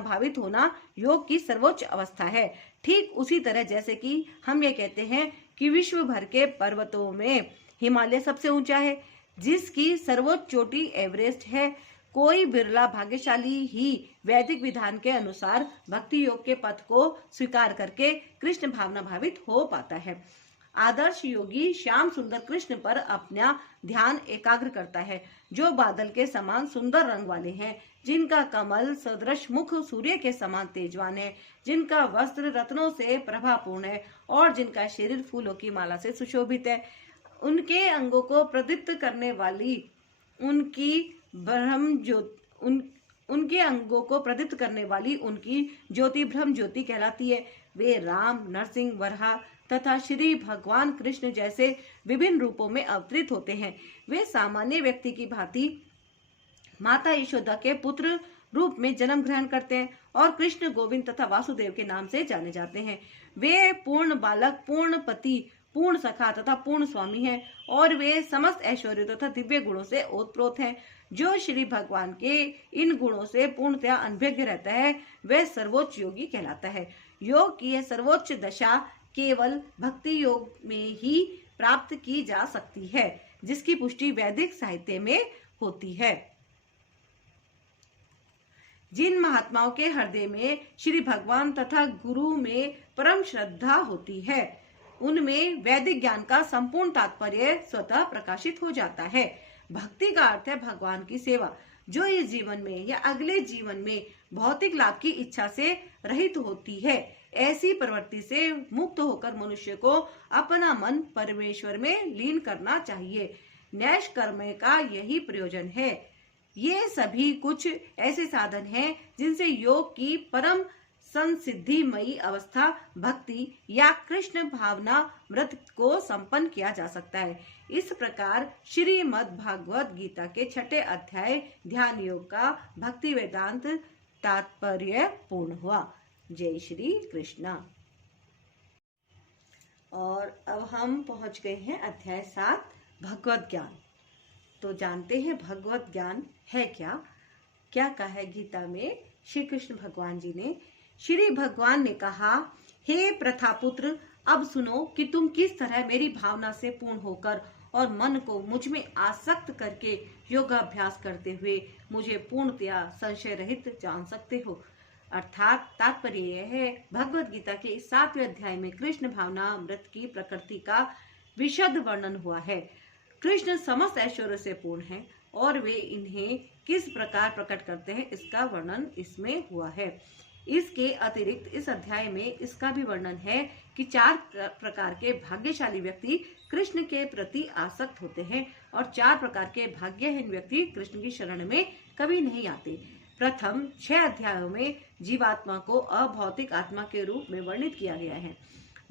भावित होना योग की सर्वोच्च अवस्था है। ठीक उसी तरह जैसे कि हम ये कहते हैं कि विश्व भर के पर्वतों में हिमालय सबसे ऊंचा है, जिसकी सर्वोच्च चोटी एवरेस्ट है। कोई बिरला भाग्यशाली ही वैदिक विधान के अनुसार भक्ति योग के पथ को स्वीकार करके कृष्ण भावना भावित हो पाता है। आदर्श योगी श्याम सुंदर कृष्ण पर अपना ध्यान एकाग्र करता है, जो बादल के समान सुंदर रंग वाले हैं, जिनका कमल सदृश मुख सूर्य के समान तेजवान है, जिनका वस्त्र रत्नों से प्रभापूर्ण है और जिनका शरीर फूलों की माला से सुशोभित है। उनके अंगों को प्रदीप्त करने वाली उनकी ज्योति ब्रह्म ज्योति कहलाती है। वे राम, नरसिंह, वराह तथा श्री भगवान कृष्ण जैसे विभिन्न रूपों में अवतरित होते हैं। वे सामान्य व्यक्ति की भांति माता यशोदा के पुत्र रूप में जन्म ग्रहण करते हैं और कृष्ण, गोविंद तथा वासुदेव के नाम से जाने जाते हैं। वे पूर्ण बालक, पूर्ण पति, पूर्ण सखा तथा पूर्ण स्वामी हैं और वे समस्त ऐश्वर्य तथा दिव्य गुणों से ओतप्रोत हैं। जो श्री भगवान के इन गुणों से पूर्णतया अनभिज्ञ रहता है, वह सर्वोच्च योगी कहलाता है। योग की यह सर्वोच्च दशा केवल भक्ति योग में ही प्राप्त की जा सकती है, जिसकी पुष्टि वैदिक साहित्य में होती है। जिन महात्माओं के हृदय में श्री भगवान तथा गुरु में परम श्रद्धा होती है, उनमें वैदिक ज्ञान का संपूर्ण तात्पर्य स्वतः प्रकाशित हो जाता है। भक्ति का अर्थ है भगवान की सेवा, जो इस जीवन में या अगले जीवन में भौतिक लाभ की इच्छा से रहित होती है। ऐसी प्रवृत्ति से मुक्त होकर मनुष्य को अपना मन परमेश्वर में लीन करना चाहिए। नैष कर्म का यही प्रयोजन है। ये सभी कुछ ऐसे साधन हैं जिनसे योग की परम संसिद्धिमयी अवस्था भक्ति या कृष्ण भावना व्रत को संपन्न किया जा सकता है। इस प्रकार श्रीमद् भागवत गीता के 6ठे अध्याय ध्यान योग का भक्ति वेदांत तात्पर्य पूर्ण हुआ। जय श्री कृष्णा। और अब हम पहुंच गए हैं अध्याय 7 भगवत ज्ञान। तो जानते हैं भगवत ज्ञान है क्या? क्या कहा है गीता में श्री कृष्ण भगवान जी ने? श्री भगवान ने कहा, हे प्रथापुत्र, अब सुनो कि तुम किस तरह मेरी भावना से पूर्ण होकर और मन को मुझ में आसक्त करके योगाभ्यास करते हुए मुझे पूर्णतया संशय रहित जान सकते हो। अर्थात तात्पर्य यह है, भगवत गीता के इस 7वें अध्याय में कृष्ण भावना अमृत की प्रकृति का विशद वर्णन हुआ है। कृष्ण समस्त ऐश्वर्य से पूर्ण है और वे इन्हें किस प्रकार प्रकट करते हैं, इसका वर्णन इसमें हुआ है। इसके अतिरिक्त इस अध्याय में इसका भी वर्णन है कि 4 प्रकार के भाग्यशाली व्यक्ति कृष्ण के प्रति आसक्त होते हैं और 4 प्रकार के भाग्यहीन व्यक्ति कृष्ण की शरण में कभी नहीं आते। प्रथम 6 अध्यायों में जीवात्मा को अभौतिक आत्मा के रूप में वर्णित किया गया है,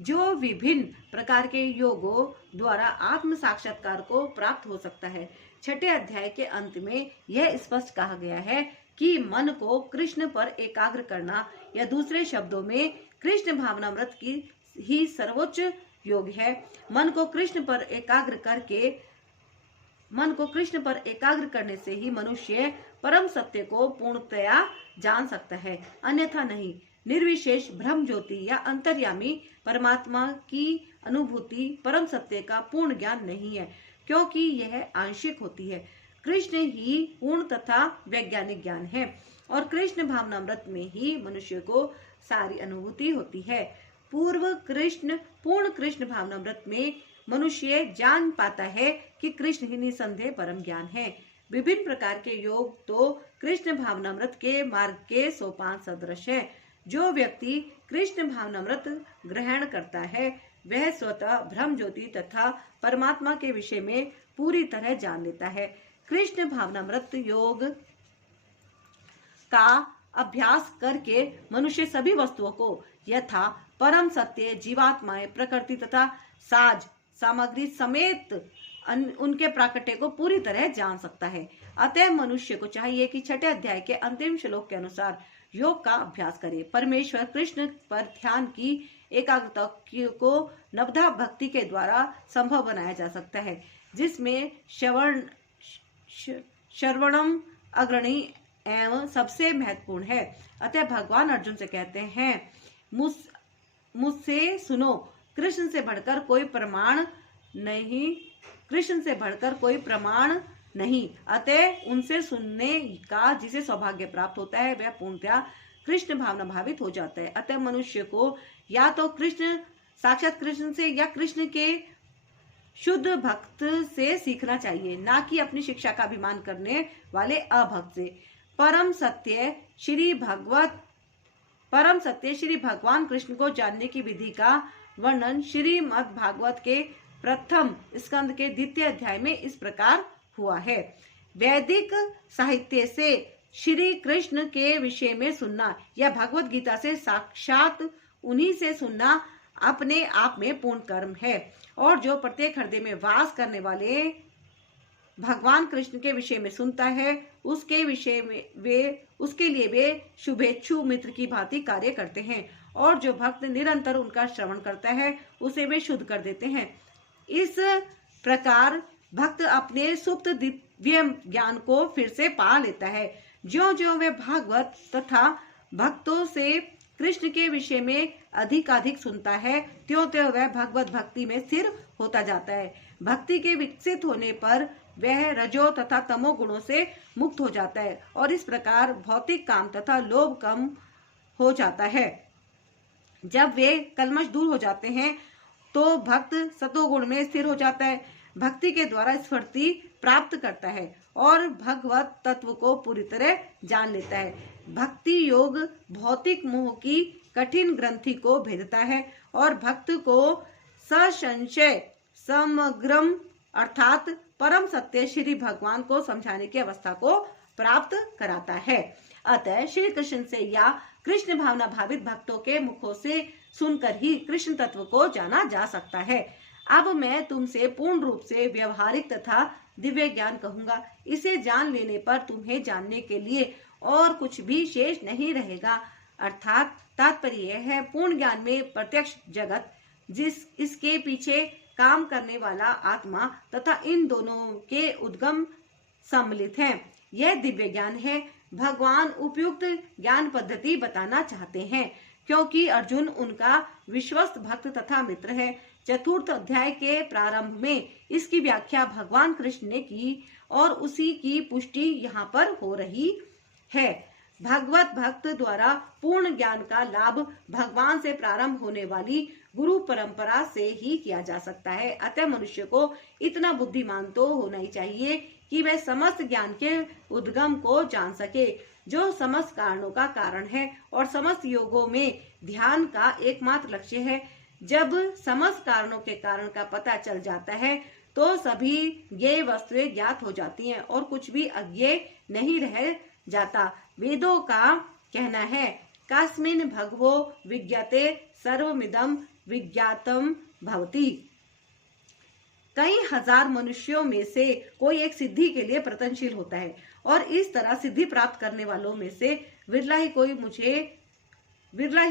जो विभिन्न प्रकार के योगों द्वारा आत्म साक्षात्कार को प्राप्त हो सकता है। 6ठे अध्याय के अंत में यह स्पष्ट कहा गया है कि मन को कृष्ण पर एकाग्र करना, या दूसरे शब्दों में कृष्ण भावनामृत की ही सर्वोच्च योग है। मन को कृष्ण पर एकाग्र करने से ही मनुष्य परम सत्य को पूर्णतया जान सकता है, अन्यथा नहीं। निर्विशेष ब्रह्म ज्योति या अंतर्यामी परमात्मा की अनुभूति परम सत्य का पूर्ण ज्ञान नहीं है, क्योंकि यह आंशिक होती है। कृष्ण ही पूर्ण तथा वैज्ञानिक ज्ञान है और कृष्ण भावनामृत में ही मनुष्य को सारी अनुभूति होती है। पूर्ण कृष्ण भावनामृत में मनुष्य जान पाता है कि कृष्ण ही निसंदेह परम ज्ञान है। विभिन्न प्रकार के योग तो कृष्ण भावनामृत के मार्ग के सोपान सदृश है। जो व्यक्ति कृष्ण भावनामृत ग्रहण करता है, वह स्वतः ब्रह्म ज्योति तथा परमात्मा के विषय में पूरी तरह जान लेता है। कृष्ण भावनामृत योग का अभ्यास करके मनुष्य सभी वस्तुओं को यथा परम सत्य, जीवात्माएं, प्रकृति तथा साज सामग्री समेत उनके प्राकट्य को पूरी तरह जान सकता है। अतः मनुष्य को चाहिए कि छठे अध्याय के अंतिम श्लोक के अनुसार योग का अभ्यास करे। परमेश्वर कृष्ण पर ध्यान की एकाग्रता को नवधा भक्ति के द्वारा संभव बनाया जा सकता है, जिसमें श्रवणम अग्रणी एवं सबसे महत्वपूर्ण है। अतः भगवान अर्जुन से कहते हैं, मुझसे सुनो, कृष्ण से बढ़कर कोई प्रमाण नहीं, कृष्ण से बढ़कर कोई प्रमाण नहीं। अतः उनसे सुनने का जिसे सौभाग्य प्राप्त होता है वह पूर्णतया कृष्ण भावना भावित हो जाता है। अतः मनुष्य को या तो कृष्ण साक्षात कृष्ण से या कृष्ण के शुद्ध भक्त से सीखना चाहिए, ना कि अपनी शिक्षा का अभिमान करने वाले अभक्त से। परम सत्य श्री भगवान कृष्ण को जानने की विधि का वर्णन श्रीमद् भागवत के प्रथम स्कंद के द्वितीय अध्याय में इस प्रकार हुआ है। वैदिक साहित्य से श्री कृष्ण के विषय में सुनना या भगवत गीता से साक्षात उन्हीं से सुनना अपने आप में पूर्ण कर्म है, और जो प्रत्येक हृदय में वास करने वाले भगवान कृष्ण के विषय में सुनता है उसके लिए वे शुभेच्छु मित्र की भांति कार्य करते हैं, और जो भक्त निरंतर उनका श्रवण करता है उसे वे शुद्ध कर देते हैं। इस प्रकार भक्त अपने सुप्त दिव्य ज्ञान को फिर से पा लेता है। ज्यों ज्यों वे भागवत तथा भक्तों से कृष्ण के विषय में अधिकाधिक सुनता है, त्यों त्यों वह भगवत भक्ति में स्थिर होता जाता है। भक्ति के विकसित होने पर वह रजो तथा तमो गुणों से मुक्त हो जाता है, और इस प्रकार भौतिक काम तथा लोभ कम हो जाता है। जब वे कल्मश दूर हो जाते हैं तो भक्त सतोगुण में स्थिर हो जाता है, भक्ति के द्वारा स्फूर्ति प्राप्त करता है और भगवत तत्व को पूरी तरह जान लेता है। भक्ति योग भौतिक मोह की कठिन ग्रंथि को भेदता है और भक्त को ससंशय समग्रम अर्थात परम सत्य श्री भगवान को समझाने की अवस्था को प्राप्त कराता है। अतः श्री कृष्ण से या कृष्ण भावना भावित भक्तों के मुखों से सुनकर ही कृष्ण तत्व को जाना जा सकता है। अब मैं तुमसे पूर्ण रूप से व्यवहारिक तथा दिव्य ज्ञान कहूंगा। इसे जान लेने पर तुम्हें जानने के लिए और कुछ भी शेष नहीं रहेगा। अर्थात तात्पर्य यह है, पूर्ण ज्ञान में प्रत्यक्ष जगत, इसके पीछे काम करने वाला आत्मा तथा इन दोनों के उद्गम सम्मिलित हैं। यह दिव्य ज्ञान है। भगवान उपयुक्त ज्ञान पद्धति बताना चाहते हैं, क्योंकि अर्जुन उनका विश्वस्त भक्त तथा मित्र है। चतुर्थ अध्याय के प्रारंभ में इसकी व्याख्या भगवान कृष्ण ने की और उसी की पुष्टि यहाँ पर हो रही है। भगवत भक्त द्वारा पूर्ण ज्ञान का लाभ भगवान से प्रारंभ होने वाली गुरु परंपरा से ही किया जा सकता है। अतः मनुष्य को इतना बुद्धिमान तो होना ही चाहिए कि वह समस्त ज्ञान के उद्गम को जान सके, जो समस्त कारणों का कारण है और समस्त योगों में ध्यान का एकमात्र लक्ष्य है। जब समस्त कारणों के कारण का पता चल जाता है तो सभी ज्ञेय वस्तुएं ज्ञात हो जाती हैं और कुछ भी अज्ञेय नहीं रह जाता। वेदों का कहना है, कास्मिन् भगवो विज्ञाते सर्वमिदं विज्ञातम भवति। कई हजार मनुष्यों में से कोई एक सिद्धि के लिए प्रयत्नशील होता है और इस तरह सिद्धि प्राप्त करने वालों में से विरला ही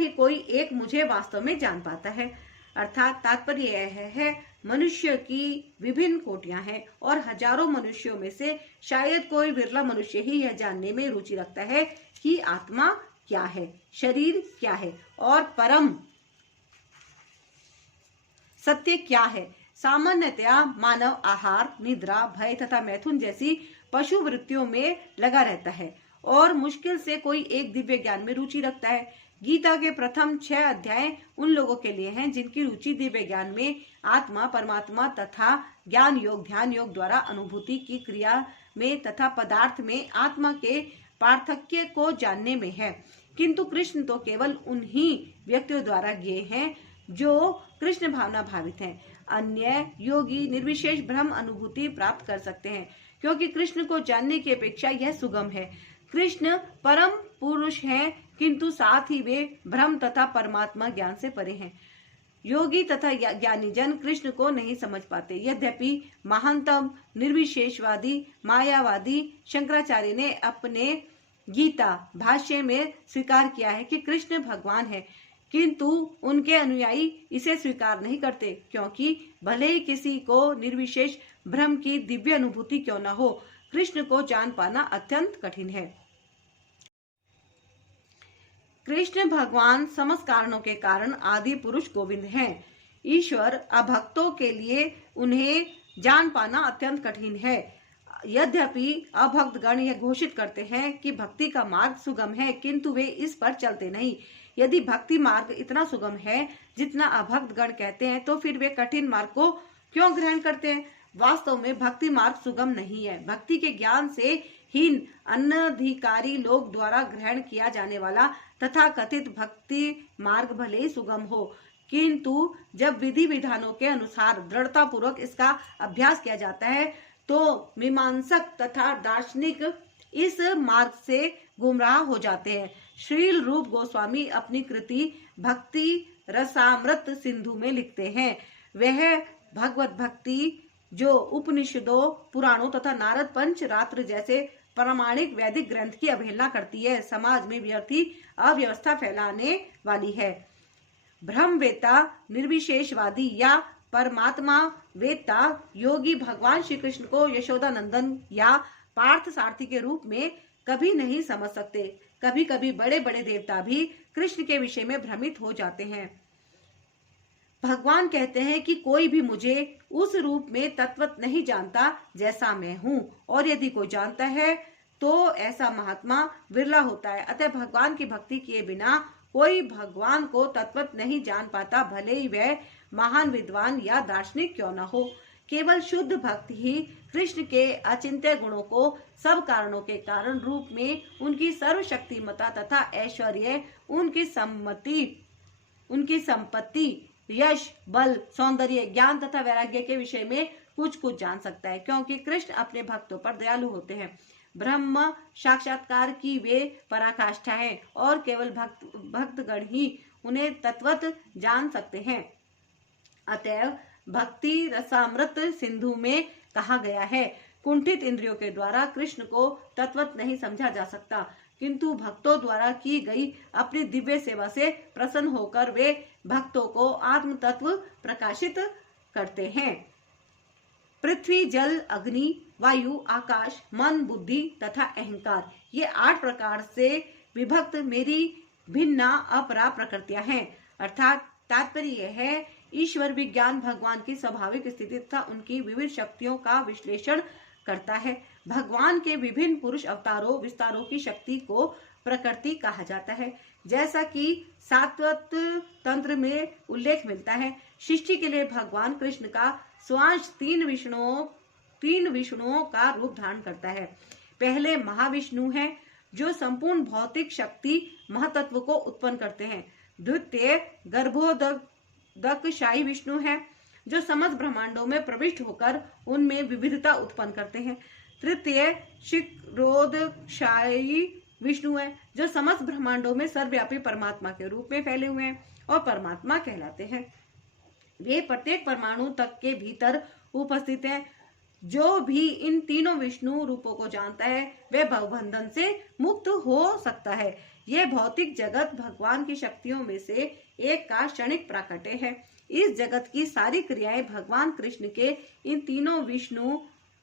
कोई एक मुझे वास्तव में जान पाता है। अर्थात तात्पर्य यह है, मनुष्य की विभिन्न कोटियां हैं और हजारों मनुष्यों में से शायद कोई विरला मनुष्य ही यह जानने में रुचि रखता है कि आत्मा क्या है, शरीर क्या है और परम सत्य क्या है। सामान्यतया मानव आहार, निद्रा, भय तथा मैथुन जैसी पशु वृत्तियों में लगा रहता है और मुश्किल से कोई एक दिव्य ज्ञान में रुचि रखता है। गीता के प्रथम 6 अध्याय उन लोगों के लिए हैं जिनकी रुचि दिव्य ज्ञान में आत्मा, परमात्मा तथा ज्ञान योग, ध्यान योग द्वारा अनुभूति की क्रिया में तथा पदार्थ में आत्मा के पार्थक्य को जानने में है। किंतु कृष्ण तो केवल उन्हीं व्यक्तियों द्वारा ज्ञेय हैं जो कृष्ण भावना भावित हैं। अन्य योगी निर्विशेष ब्रह्म अनुभूति प्राप्त कर सकते हैं, क्योंकि कृष्ण को जानने की अपेक्षा यह सुगम है। कृष्ण परम पुरुष हैं, किंतु साथ ही वे ब्रह्म तथा परमात्मा ज्ञान से परे हैं। योगी तथा ज्ञानी जन कृष्ण को नहीं समझ पाते। यद्यपि महानतम निर्विशेषवादी मायावादी शंकराचार्य ने अपने गीता भाष्य में स्वीकार किया है कि कृष्ण भगवान है, किंतु उनके अनुयायी इसे स्वीकार नहीं करते, क्योंकि भले ही किसी को निर्विशेष ब्रह्म की दिव्य अनुभूति क्यों न हो, कृष्ण को जान पाना अत्यंत कठिन है। कृष्ण भगवान समस्त कारणों के कारण आदि पुरुष गोविंद हैं। ईश्वर अभक्तों के लिए उन्हें जान पाना अत्यंत कठिन है। यद्यपि अभक्त गण यह घोषित करते हैं कि भक्ति का मार्ग सुगम है, किंतु वे इस पर चलते नहीं। यदि भक्ति मार्ग इतना सुगम है जितना अभक्त गण कहते हैं, तो फिर वे कठिन मार्ग को क्यों ग्रहण करते हैं? वास्तव में भक्ति मार्ग सुगम नहीं है। भक्ति के ज्ञान से हीन अनधिकारी लोग द्वारा ग्रहण किया जाने वाला तथा कथित भक्ति मार्ग भले ही सुगम हो, किंतु जब विधि विधानों के अनुसार दृढ़ता पूर्वक इसका अभ्यास किया जाता है, तो मीमांसक तथा दार्शनिक इस मार्ग से गुमराह हो जाते हैं। श्रील रूप गोस्वामी अपनी कृति भक्ति रसामृत सिंधु में लिखते हैं, वह भगवत भक्ति जो उपनिषदों, पुराणों तथा नारद पंच रात्र जैसे प्रामाणिक वैदिक ग्रंथ की अवहेलना करती है, समाज में व्यर्थी अव्यवस्था फैलाने वाली है। ब्रह्मवेत्ता निर्विशेषवादी या परमात्मा वेत्ता योगी भगवान श्री कृष्ण को यशोदा नंदन या पार्थ सारथी के रूप में कभी नहीं समझ सकते। कभी कभी बड़े बड़े देवता भी कृष्ण के विषय में भ्रमित हो जाते हैं। भगवान कहते हैं कि कोई भी मुझे उस रूप में तत्वत नहीं जानता जैसा मैं हूँ, और यदि कोई जानता है तो ऐसा महात्मा विरला होता है। अतः भगवान की भक्ति किए बिना कोई भगवान को तत्वत नहीं जान पाता, भले ही वह महान विद्वान या दार्शनिक क्यों न हो। केवल शुद्ध भक्त ही कृष्ण के अचिंत्य गुणों को सब कारणों के कारण रूप में, उनकी सर्वशक्तिमता तथा ऐश्वर्य, उनकी संपत्ति, यश, बल, सौंदर्य, ज्ञान तथा वैराग्य के विषय में कुछ कुछ जान सकता है, क्योंकि कृष्ण अपने भक्तों पर दयालु होते हैं। ब्रह्म साक्षात्कार की वे पराकाष्ठा है, और केवल भक्तगण ही उन्हें तत्वत जान सकते हैं। अतएव भक्ति रसामृत सिंधु में कहा गया है, कुंठित इंद्रियों के द्वारा कृष्ण को तत्वत नहीं समझा जा सकता, किंतु भक्तों द्वारा की गई अपनी दिव्य सेवा से प्रसन्न होकर वे भक्तों को आत्म तत्व प्रकाशित करते हैं। पृथ्वी, जल, अग्नि, वायु, आकाश, मन, बुद्धि तथा अहंकार, ये 8 प्रकार से विभक्त मेरी भिन्न अपरा प्रकृतियां हैं। अर्थात तात्पर्य यह है, ईश्वर विज्ञान भगवान की स्वाभाविक स्थिति तथा उनकी विविध शक्तियों का विश्लेषण करता है। भगवान के विभिन्न पुरुष अवतारों विस्तारों की शक्ति को प्रकृति कहा जाता है, जैसा कि सात्वत तंत्र में उल्लेख मिलता है। सृष्टि के लिए भगवान कृष्ण का स्वांश 3 विष्णुओं का रूप धारण करता है। पहले महाविष्णु हैं, जो संपूर्ण भौतिक शक्ति महतत्व को उत्पन्न करते हैं। द्वितीय गर्भोदकशाही विष्णु है, जो समस्त ब्रह्मांडों में प्रविष्ट होकर उनमें विविधता उत्पन्न करते हैं। तृतीय शिरोदकशाही विष्णु है, जो समस्त ब्रह्मांडों में सर्वव्यापी परमात्मा के रूप में फैले हुए हैं और परमात्मा कहलाते हैं। वे प्रत्येक परमाणु तक के भीतर उपस्थित हैं। जो भी इन तीनों विष्णु रूपों को जानता है, वह भवबंधन से मुक्त हो सकता है। यह भौतिक जगत भगवान की शक्तियों में से एक का क्षणिक प्राकट्य है। इस जगत की सारी क्रियाएं भगवान कृष्ण के इन तीनों विष्णु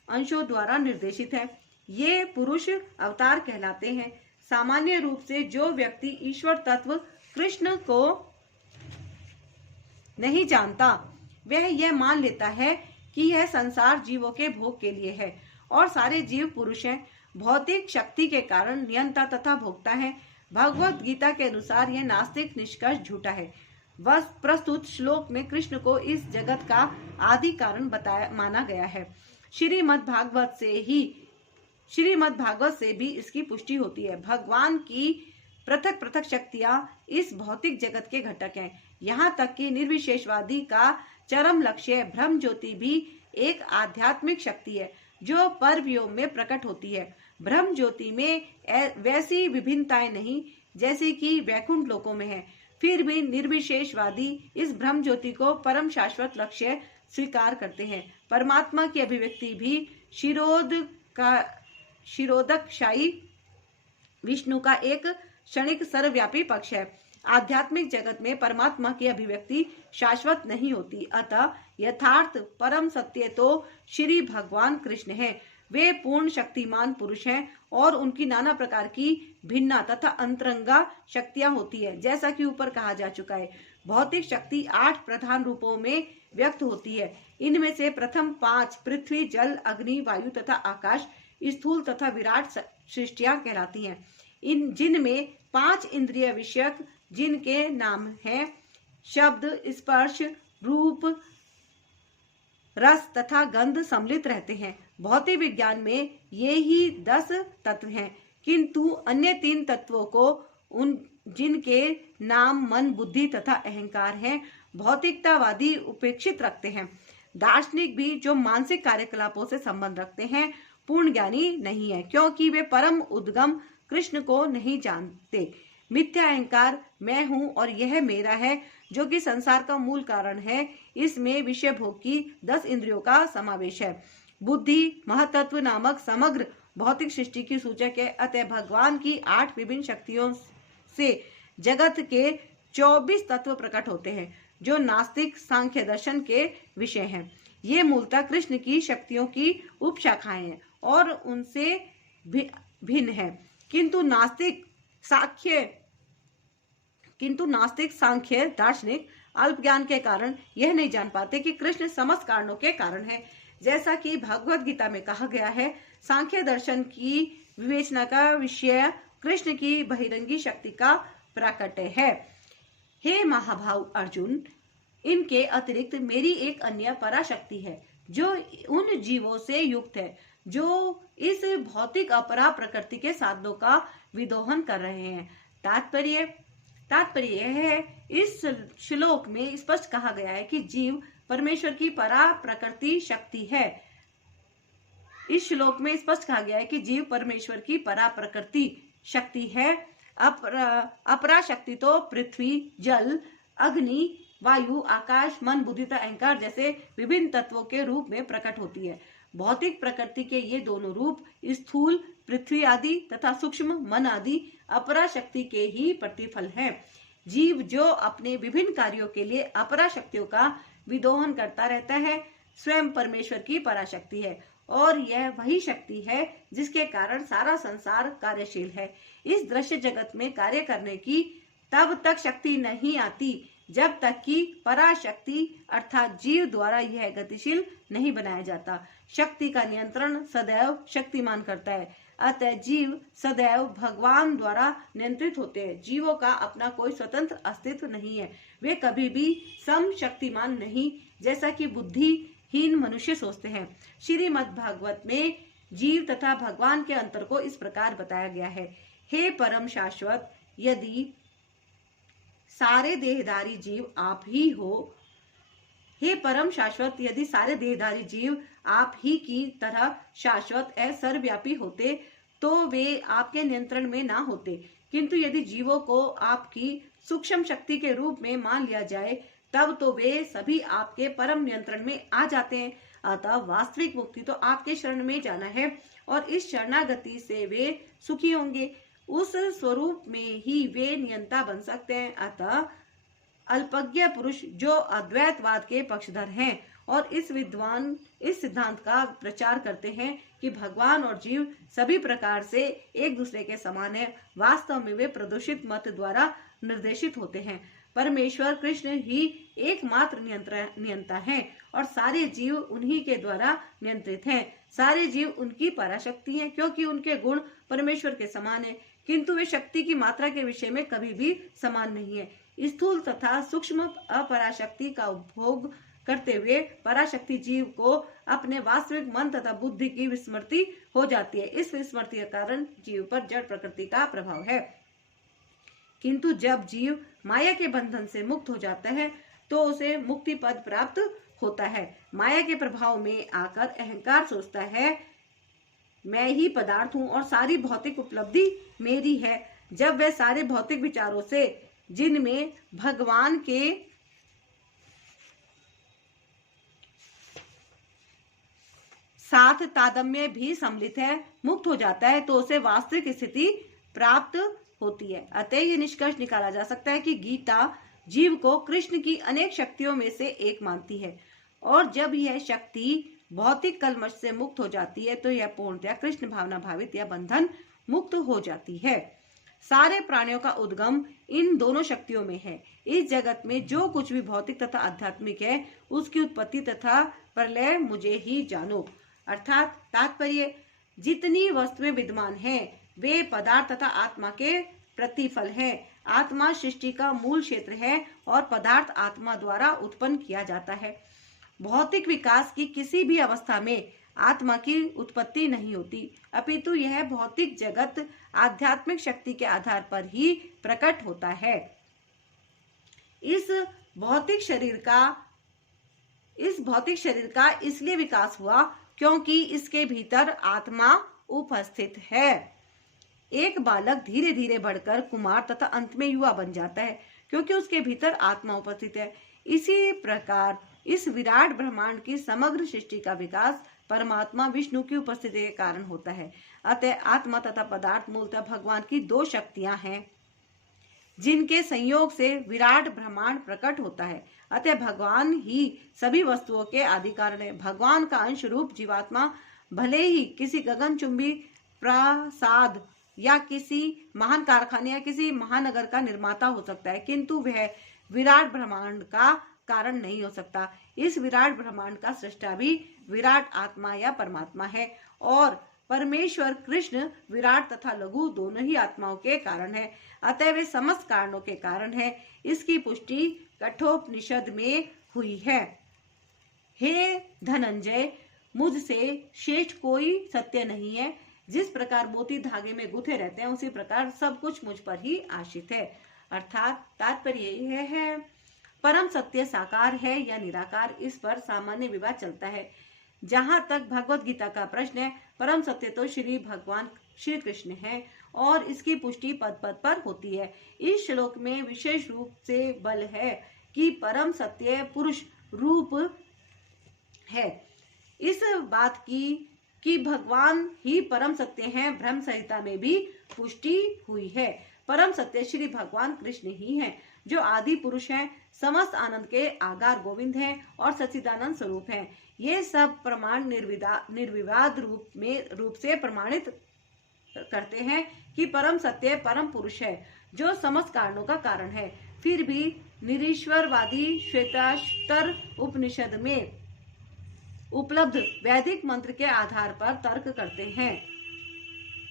अंशों द्वारा निर्देशित है। ये पुरुष अवतार कहलाते हैं। सामान्य रूप से जो व्यक्ति ईश्वर तत्व कृष्ण को नहीं जानता, वह यह मान लेता है कि यह संसार जीवों के भोग के लिए है और सारे जीव पुरुष हैं, भौतिक शक्ति के कारण नियंता तथा भोक्ता है। भगवत गीता के अनुसार यह नास्तिक निष्कर्ष झूठा है। प्रस्तुत श्लोक में कृष्ण को इस जगत का आदि कारण माना गया है। श्रीमद् भागवत से भी इसकी पुष्टि होती है। भगवान की पृथक पृथक शक्तियां इस भौतिक जगत के घटक हैं। यहाँ तक कि निर्विशेषवादी का चरम लक्ष्य ब्रह्म ज्योति भी एक आध्यात्मिक शक्ति है, जो परव्योम में प्रकट होती है। ब्रह्म ज्योति में वैसी विभिन्नताएं नहीं जैसे कि वैकुंठ लोकों में है। फिर भी निर्विशेषवादी इस ब्रह्म ज्योति को परम शाश्वत लक्ष्य स्वीकार करते हैं। परमात्मा की अभिव्यक्ति भी शिरोदकशाही विष्णु का एक क्षणिक सर्वव्यापी पक्ष है। आध्यात्मिक जगत में परमात्मा की अभिव्यक्ति शाश्वत नहीं होती, अतः यथार्थ परम सत्य तो श्री भगवान कृष्ण है। वे पूर्ण शक्तिमान पुरुष हैं और उनकी नाना प्रकार की भिन्ना तथा अंतरंगा शक्तियां होती है। जैसा कि ऊपर कहा जा चुका है, भौतिक शक्ति 8 प्रधान रूपों में व्यक्त होती है। इनमें से प्रथम 5 पृथ्वी, जल, अग्नि, वायु तथा आकाश स्थूल तथा विराट सृष्टियां कहलाती हैं। जिनमें 5 इंद्रिय विषयक, जिनके नाम हैं शब्द, स्पर्श, रूप, रस तथा गंध सम्मिलित रहते हैं। भौतिक विज्ञान में ये ही 10 तत्व हैं, किंतु अन्य 3 तत्वों को जिनके नाम मन, बुद्धि तथा अहंकार हैं, भौतिकतावादी उपेक्षित रखते हैं। दार्शनिक भी जो मानसिक कार्यकलापों से संबंध रखते हैं पूर्ण ज्ञानी नहीं है, क्योंकि वे परम उद्गम कृष्ण को नहीं जानते। मिथ्या अहंकार, मैं हूँ और यह मेरा है, जो कि संसार का मूल कारण है, इसमें विषय भोग की 10 इंद्रियों का समावेश है। बुद्धि महतत्व नामक समग्र भौतिक सृष्टि की सूचक है। अतः भगवान की 8 विभिन्न शक्तियों से जगत के 24 तत्व प्रकट होते हैं, जो नास्तिक सांख्य दर्शन के विषय हैं। ये मूलतः कृष्ण की शक्तियों की उपशाखाएं हैं और उनसे भिन्न है। किंतु नास्तिक सांख्य दार्शनिक अल्प ज्ञान के कारण यह नहीं जान पाते कि कृष्ण समस्त कारणों के कारण है। जैसा कि भगवत गीता में कहा गया है, सांख्य दर्शन की विवेचना का विषय कृष्ण की बहिरंगी शक्ति का प्राकट्य है। हे महाभाव अर्जुन, इनके अतिरिक्त मेरी एक अन्य पराशक्ति है, जो उन जीवों से युक्त है जो इस भौतिक अपरा प्रकृति के साधनों का विदोहन कर रहे हैं। तात्पर्य यह है, इस श्लोक में स्पष्ट कहा गया है कि जीव परमेश्वर की परा प्रकृति शक्ति है। इस श्लोक में स्पष्ट कहा गया है कि जीव परमेश्वर की परा प्रकृति शक्ति है। अपरा शक्ति तो पृथ्वी, जल, अग्नि, वायु, आकाश, मन, बुद्धि तथा अहंकार जैसे विभिन्न तत्वों के रूप में प्रकट होती है। भौतिक प्रकृति के ये दोनों रूप स्थूल पृथ्वी आदि तथा सूक्ष्म मन आदि अपरा शक्ति के ही प्रतिफल हैं। जीव जो अपने विभिन्न कार्यों के लिए अपरा शक्तियों का विदोहन करता रहता है, स्वयं परमेश्वर की पराशक्ति है, और यह वही शक्ति है जिसके कारण सारा संसार कार्यशील है। इस दृश्य जगत में कार्य करने की तब तक शक्ति नहीं आती जब तक कि पराशक्ति अर्थात जीव द्वारा यह गतिशील नहीं बनाया जाता। शक्ति का नियंत्रण सदैव शक्तिमान करता है, अतः जीव सदैव भगवान द्वारा नियंत्रित होते हैं। जीवों का अपना कोई स्वतंत्र अस्तित्व नहीं है, वे कभी भी सम शक्तिमान नहीं, जैसा कि बुद्धिहीन मनुष्य सोचते हैं। श्रीमद् भागवत में जीव तथा भगवान के अंतर को इस प्रकार बताया गया है। हे परम शाश्वत, यदि सारे देहधारी जीव आप ही हो, हे परम शाश्वत, यदि सारे देहधारी जीव आप ही की तरह शाश्वत सर्वव्यापी होते तो वे आपके नियंत्रण में ना होते, किंतु यदि जीवों को आपकी सूक्ष्म शक्ति के रूप में मान लिया जाए तब तो वे सभी आपके परम नियंत्रण में आ जाते हैं। अतः वास्तविक मुक्ति तो आपके शरण में जाना है और इस शरणागति से वे सुखी होंगे। उस स्वरूप में ही वे नियंता बन सकते हैं। अतः अल्पज्ञ पुरुष जो अद्वैतवाद के पक्षधर हैं और इस सिद्धांत का प्रचार करते हैं कि भगवान और जीव सभी प्रकार से एक दूसरे के समान है, वास्तव में वे प्रदूषित मत द्वारा निर्देशित होते हैं। परमेश्वर कृष्ण ही एकमात्र नियंता है और सारे जीव उन्हीं के द्वारा नियंत्रित हैं। सारे जीव उनकी पराशक्ति हैं, क्योंकि उनके गुण परमेश्वर के समान है, किंतु वे शक्ति की मात्रा के विषय में कभी भी समान नहीं है। स्थूल तथा सूक्ष्म अपराशक्ति का उपभोग करते हुए पराशक्ति जीव को अपने वास्तविक मन तथा बुद्धि की विस्मृति हो जाती है। इस विस्मृति के कारण जीव पर जड़ प्रकृति का प्रभाव है, किंतु जब जीव माया के बंधन से मुक्त हो जाता है तो उसे मुक्ति पद प्राप्त होता है। माया के प्रभाव में आकर अहंकार सोचता है मैं ही पदार्थ हूँ और सारी भौतिक उपलब्धि मेरी है। जब वह सारे भौतिक विचारों से, जिनमें भगवान के साथ तादात्म्य भी सम्मिलित है, मुक्त हो जाता है, तो उसे वास्तविक स्थिति प्राप्त होती है। अतः ये निष्कर्ष निकाला जा सकता है कि गीता जीव को कृष्ण की अनेक शक्तियों में से एक मानती है, और जब यह शक्ति भौतिक कलमश से मुक्त हो जाती है तो यह पूर्णतया कृष्ण भावना भावित या बंधन मुक्त हो जाती है। सारे प्राणियों का उद्गम इन दोनों शक्तियों में है। इस जगत में जो कुछ भी भौतिक तथा आध्यात्मिक है, उसकी उत्पत्ति तथा प्रलय मुझे ही जानो। अर्थात तात्पर्य, जितनी वस्तुएं विद्यमान हैं, वे पदार्थ तथा आत्मा के प्रतिफल है। आत्मा सृष्टि का मूल क्षेत्र है और पदार्थ आत्मा द्वारा उत्पन्न किया जाता है। भौतिक विकास की किसी भी अवस्था में आत्मा की उत्पत्ति नहीं होती, अपितु यह भौतिक जगत आध्यात्मिक शक्ति के आधार पर ही प्रकट होता है। इस भौतिक शरीर का इसलिए विकास हुआ क्योंकि इसके भीतर आत्मा उपस्थित है। एक बालक धीरे धीरे बढ़कर कुमार तथा अंत में युवा बन जाता है क्योंकि उसके भीतर आत्मा उपस्थित है। इसी प्रकार इस विराट ब्रह्मांड की समग्र सृष्टि का विकास परमात्मा विष्णु की उपस्थिति के कारण होता है। अतः आत्मा तथा पदार्थ मूलतः भगवान की दो शक्तियां हैं, जिनके संयोग से विराट ब्रह्मांड प्रकट होता है। अतः भगवान ही सभी वस्तुओं के आदि कारण है। भगवान का अंश रूप जीवात्मा भले ही किसी गगनचुंबी प्रासाद या किसी महान कारखाने या किसी महानगर का निर्माता हो सकता है, किंतु वह विराट ब्रह्मांड का कारण नहीं हो सकता। इस विराट ब्रह्मांड का सृष्टा भी विराट आत्मा या परमात्मा है, और परमेश्वर कृष्ण विराट तथा लघु दोनों ही आत्माओं के कारण है। अतः वे समस्त कारणों के कारण है। इसकी पुष्टि कठोपनिषद में हुई है। हे धनंजय, मुझसे श्रेष्ठ कोई सत्य नहीं है। जिस प्रकार मोती धागे में गुथे रहते हैं, उसी प्रकार सब कुछ मुझ पर ही आश्रित है। अर्थात तात्पर्य यह है, परम सत्य साकार है या निराकार, इस पर सामान्य विवाद चलता है। जहाँ तक भगवत गीता का प्रश्न है, परम सत्य तो श्री भगवान श्री कृष्ण है और इसकी पुष्टि पद पद पर होती है। इस श्लोक में विशेष रूप से बल है कि परम सत्य पुरुष रूप है। इस बात की कि भगवान ही परम सत्य हैं, ब्रह्म संहिता में भी पुष्टि हुई है। परम सत्य श्री भगवान कृष्ण ही हैं, जो आदि पुरुष हैं, समस्त आनंद के आगार गोविंद हैं और सच्चिदानंद स्वरूप हैं। ये सब प्रमाण निर्विवाद रूप से प्रमाणित करते हैं कि परम सत्य परम पुरुष है, जो समस्त कारणों का कारण है। फिर भी निरीश्वरवादी श्वेताश्तर उपनिषद में उपलब्ध वैदिक मंत्र के आधार पर तर्क करते हैं।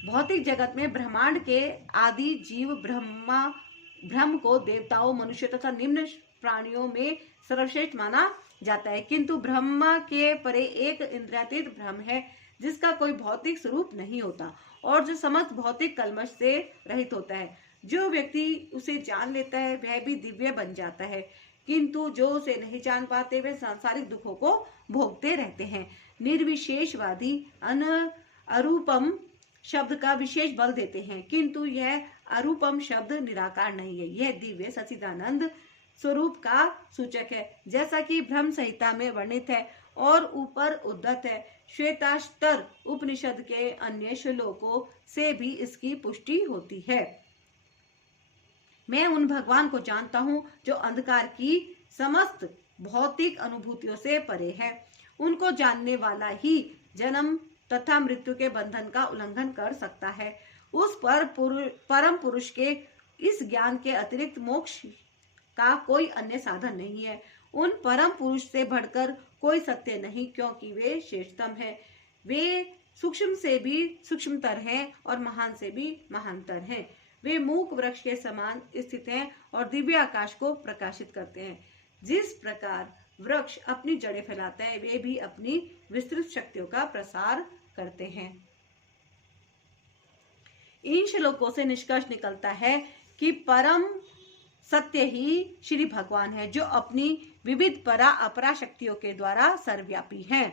भौतिक जगत में ब्रह्मांड के आदि जीव ब्रह्म को देवताओं, मनुष्य तथा निम्न प्राणियों में सर्वश्रेष्ठ माना जाता है, किंतु ब्रह्म के परे एक इंद्रियातीत ब्रह्म है, जिसका कोई भौतिक स्वरूप नहीं होता और जो समस्त भौतिक कल्मश से रहित होता है। जो व्यक्ति उसे जान लेता है वह भी दिव्य बन जाता है, किंतु जो उसे नहीं जान पाते वे सांसारिक दुखों को भोगते रहते हैं। निर्विशेषवादी अरूपम शब्द का विशेष बल देते हैं, किंतु यह अरूपम शब्द निराकार नहीं है, यह दिव्य सच्चिदानंद स्वरूप का सूचक है, जैसा कि ब्रह्म संहिता में वर्णित है और ऊपर उद्धत है। श्वेताश्तर उपनिषद के अन्य श्लोकों से भी इसकी पुष्टि होती है। मैं उन भगवान को जानता हूँ जो अंधकार की समस्त भौतिक अनुभूतियों से परे है। उनको जानने वाला ही जन्म तथा मृत्यु के बंधन का उल्लंघन कर सकता है। उस परम पुरुष के इस ज्ञान के अतिरिक्त मोक्ष का कोई अन्य साधन नहीं है। उन परम पुरुष से बढ़कर कोई सत्य नहीं, क्योंकि वे श्रेष्ठतम है। वे सूक्ष्म से भी सूक्ष्मतर हैं और महान से भी महानतर हैं। वे मूक वृक्ष के समान स्थित हैं और दिव्य आकाश को प्रकाशित करते हैं। जिस प्रकार वृक्ष अपनी जड़ें फैलाता है, वे भी अपनी विस्तृत शक्तियों का प्रसार करते हैं। इन श्लोकों से निष्कर्ष निकलता है कि परम सत्य ही श्री भगवान है, जो अपनी विविध परा अपरा शक्तियों के द्वारा सर्वव्यापी हैं।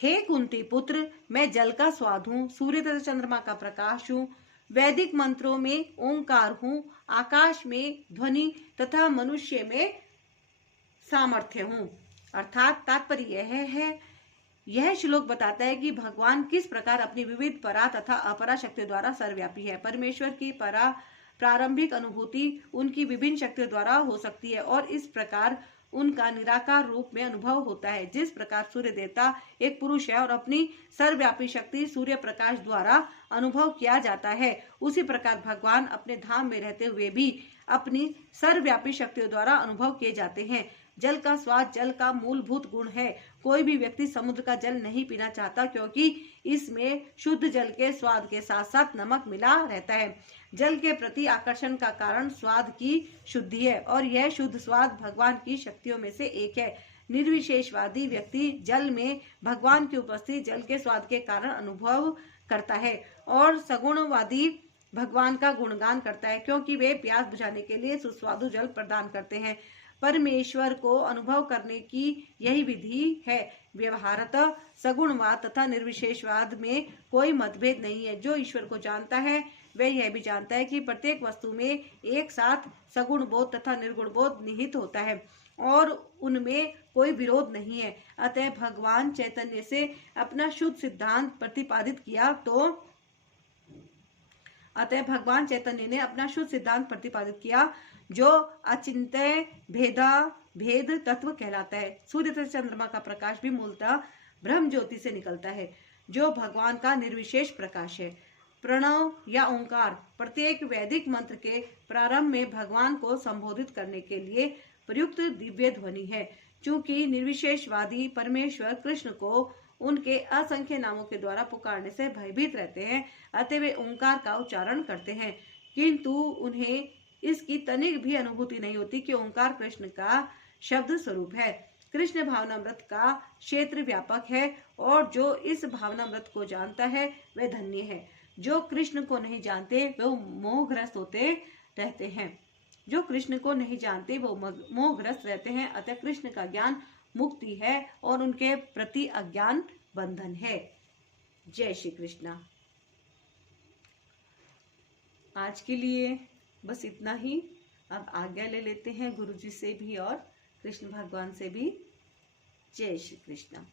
हे कुंती पुत्र, मैं जल का स्वाद हूँ, सूर्य तथा चंद्रमा का प्रकाश हूँ, वैदिक मंत्रों में ओंकार हूँ, आकाश में ध्वनि तथा मनुष्य में सामर्थ्य हूँ। अर्थात तात्पर्य यह श्लोक बताता है कि भगवान किस प्रकार अपनी विविध परा तथा अपरा शक्तियों द्वारा सर्वव्यापी है। परमेश्वर की प्रारंभिक अनुभूति उनकी विभिन्न शक्तियों द्वारा हो सकती है और इस प्रकार उनका निराकार रूप में अनुभव होता है। जिस प्रकार सूर्य देवता एक पुरुष है और अपनी सर्वव्यापी शक्ति सूर्य प्रकाश द्वारा अनुभव किया जाता है, उसी प्रकार भगवान अपने धाम में रहते हुए भी अपनी सर्वव्यापी शक्तियों द्वारा अनुभव किए जाते हैं। जल का स्वाद जल का मूलभूत गुण है। कोई भी व्यक्ति समुद्र का जल नहीं पीना चाहता, क्योंकि इसमें शुद्ध जल के स्वाद के साथ साथ नमक मिला रहता है। जल के प्रति आकर्षण का कारण स्वाद की शुद्धि है और यह शुद्ध स्वाद भगवान की शक्तियों में से एक है। निर्विशेषवादी व्यक्ति जल में भगवान की उपस्थिति जल के स्वाद के कारण अनुभव करता है और सगुणवादी भगवान का गुणगान करता है, क्योंकि वे प्यास बुझाने के लिए सुस्वादु जल प्रदान करते हैं। परमेश्वर को अनुभव करने की यही विधि है। व्यवहारतः सगुणवाद तथा निर्विशेषवाद में कोई मतभेद नहीं है। जो ईश्वर को जानता है वह यह भी जानता है कि प्रत्येक वस्तु में एक साथ सगुण बोध तथा निर्गुण बोध निहित होता है और उनमें कोई विरोध नहीं है। अतः भगवान चैतन्य से अपना शुद्ध सिद्धांत प्रतिपादित किया जो अचिंत्य भेद तत्व कहलाता है। सूर्य तथा चंद्रमा का प्रकाश भी मूलतः ब्रह्म ज्योति से निकलता है, जो भगवान का निर्विशेष प्रकाश है। प्रणव या ओंकार प्रत्येक वैदिक मंत्र के प्रारंभ में भगवान को संबोधित करने के लिए प्रयुक्त दिव्य ध्वनि है। चूंकि निर्विशेषवादी परमेश्वर कृष्ण को उनके असंख्य नामों के द्वारा पुकारने से भयभीत रहते हैं, अतः वे ओंकार का उच्चारण करते हैं, किंतु उन्हें इसकी तनिक भी अनुभूति नहीं होती कि ओंकार कृष्ण का शब्द स्वरूप है। कृष्ण भावनामृत का क्षेत्र व्यापक है और जो इस भावनामृत को जानता है वह धन्य है। जो कृष्ण को नहीं जानते वो मोहग्रस्त रहते हैं। अतः कृष्ण का ज्ञान मुक्ति है और उनके प्रति अज्ञान बंधन है। जय श्री कृष्णा। आज के लिए बस इतना ही। अब आज्ञा ले लेते हैं गुरु जी से भी और कृष्ण भगवान से भी। जय श्री कृष्णा।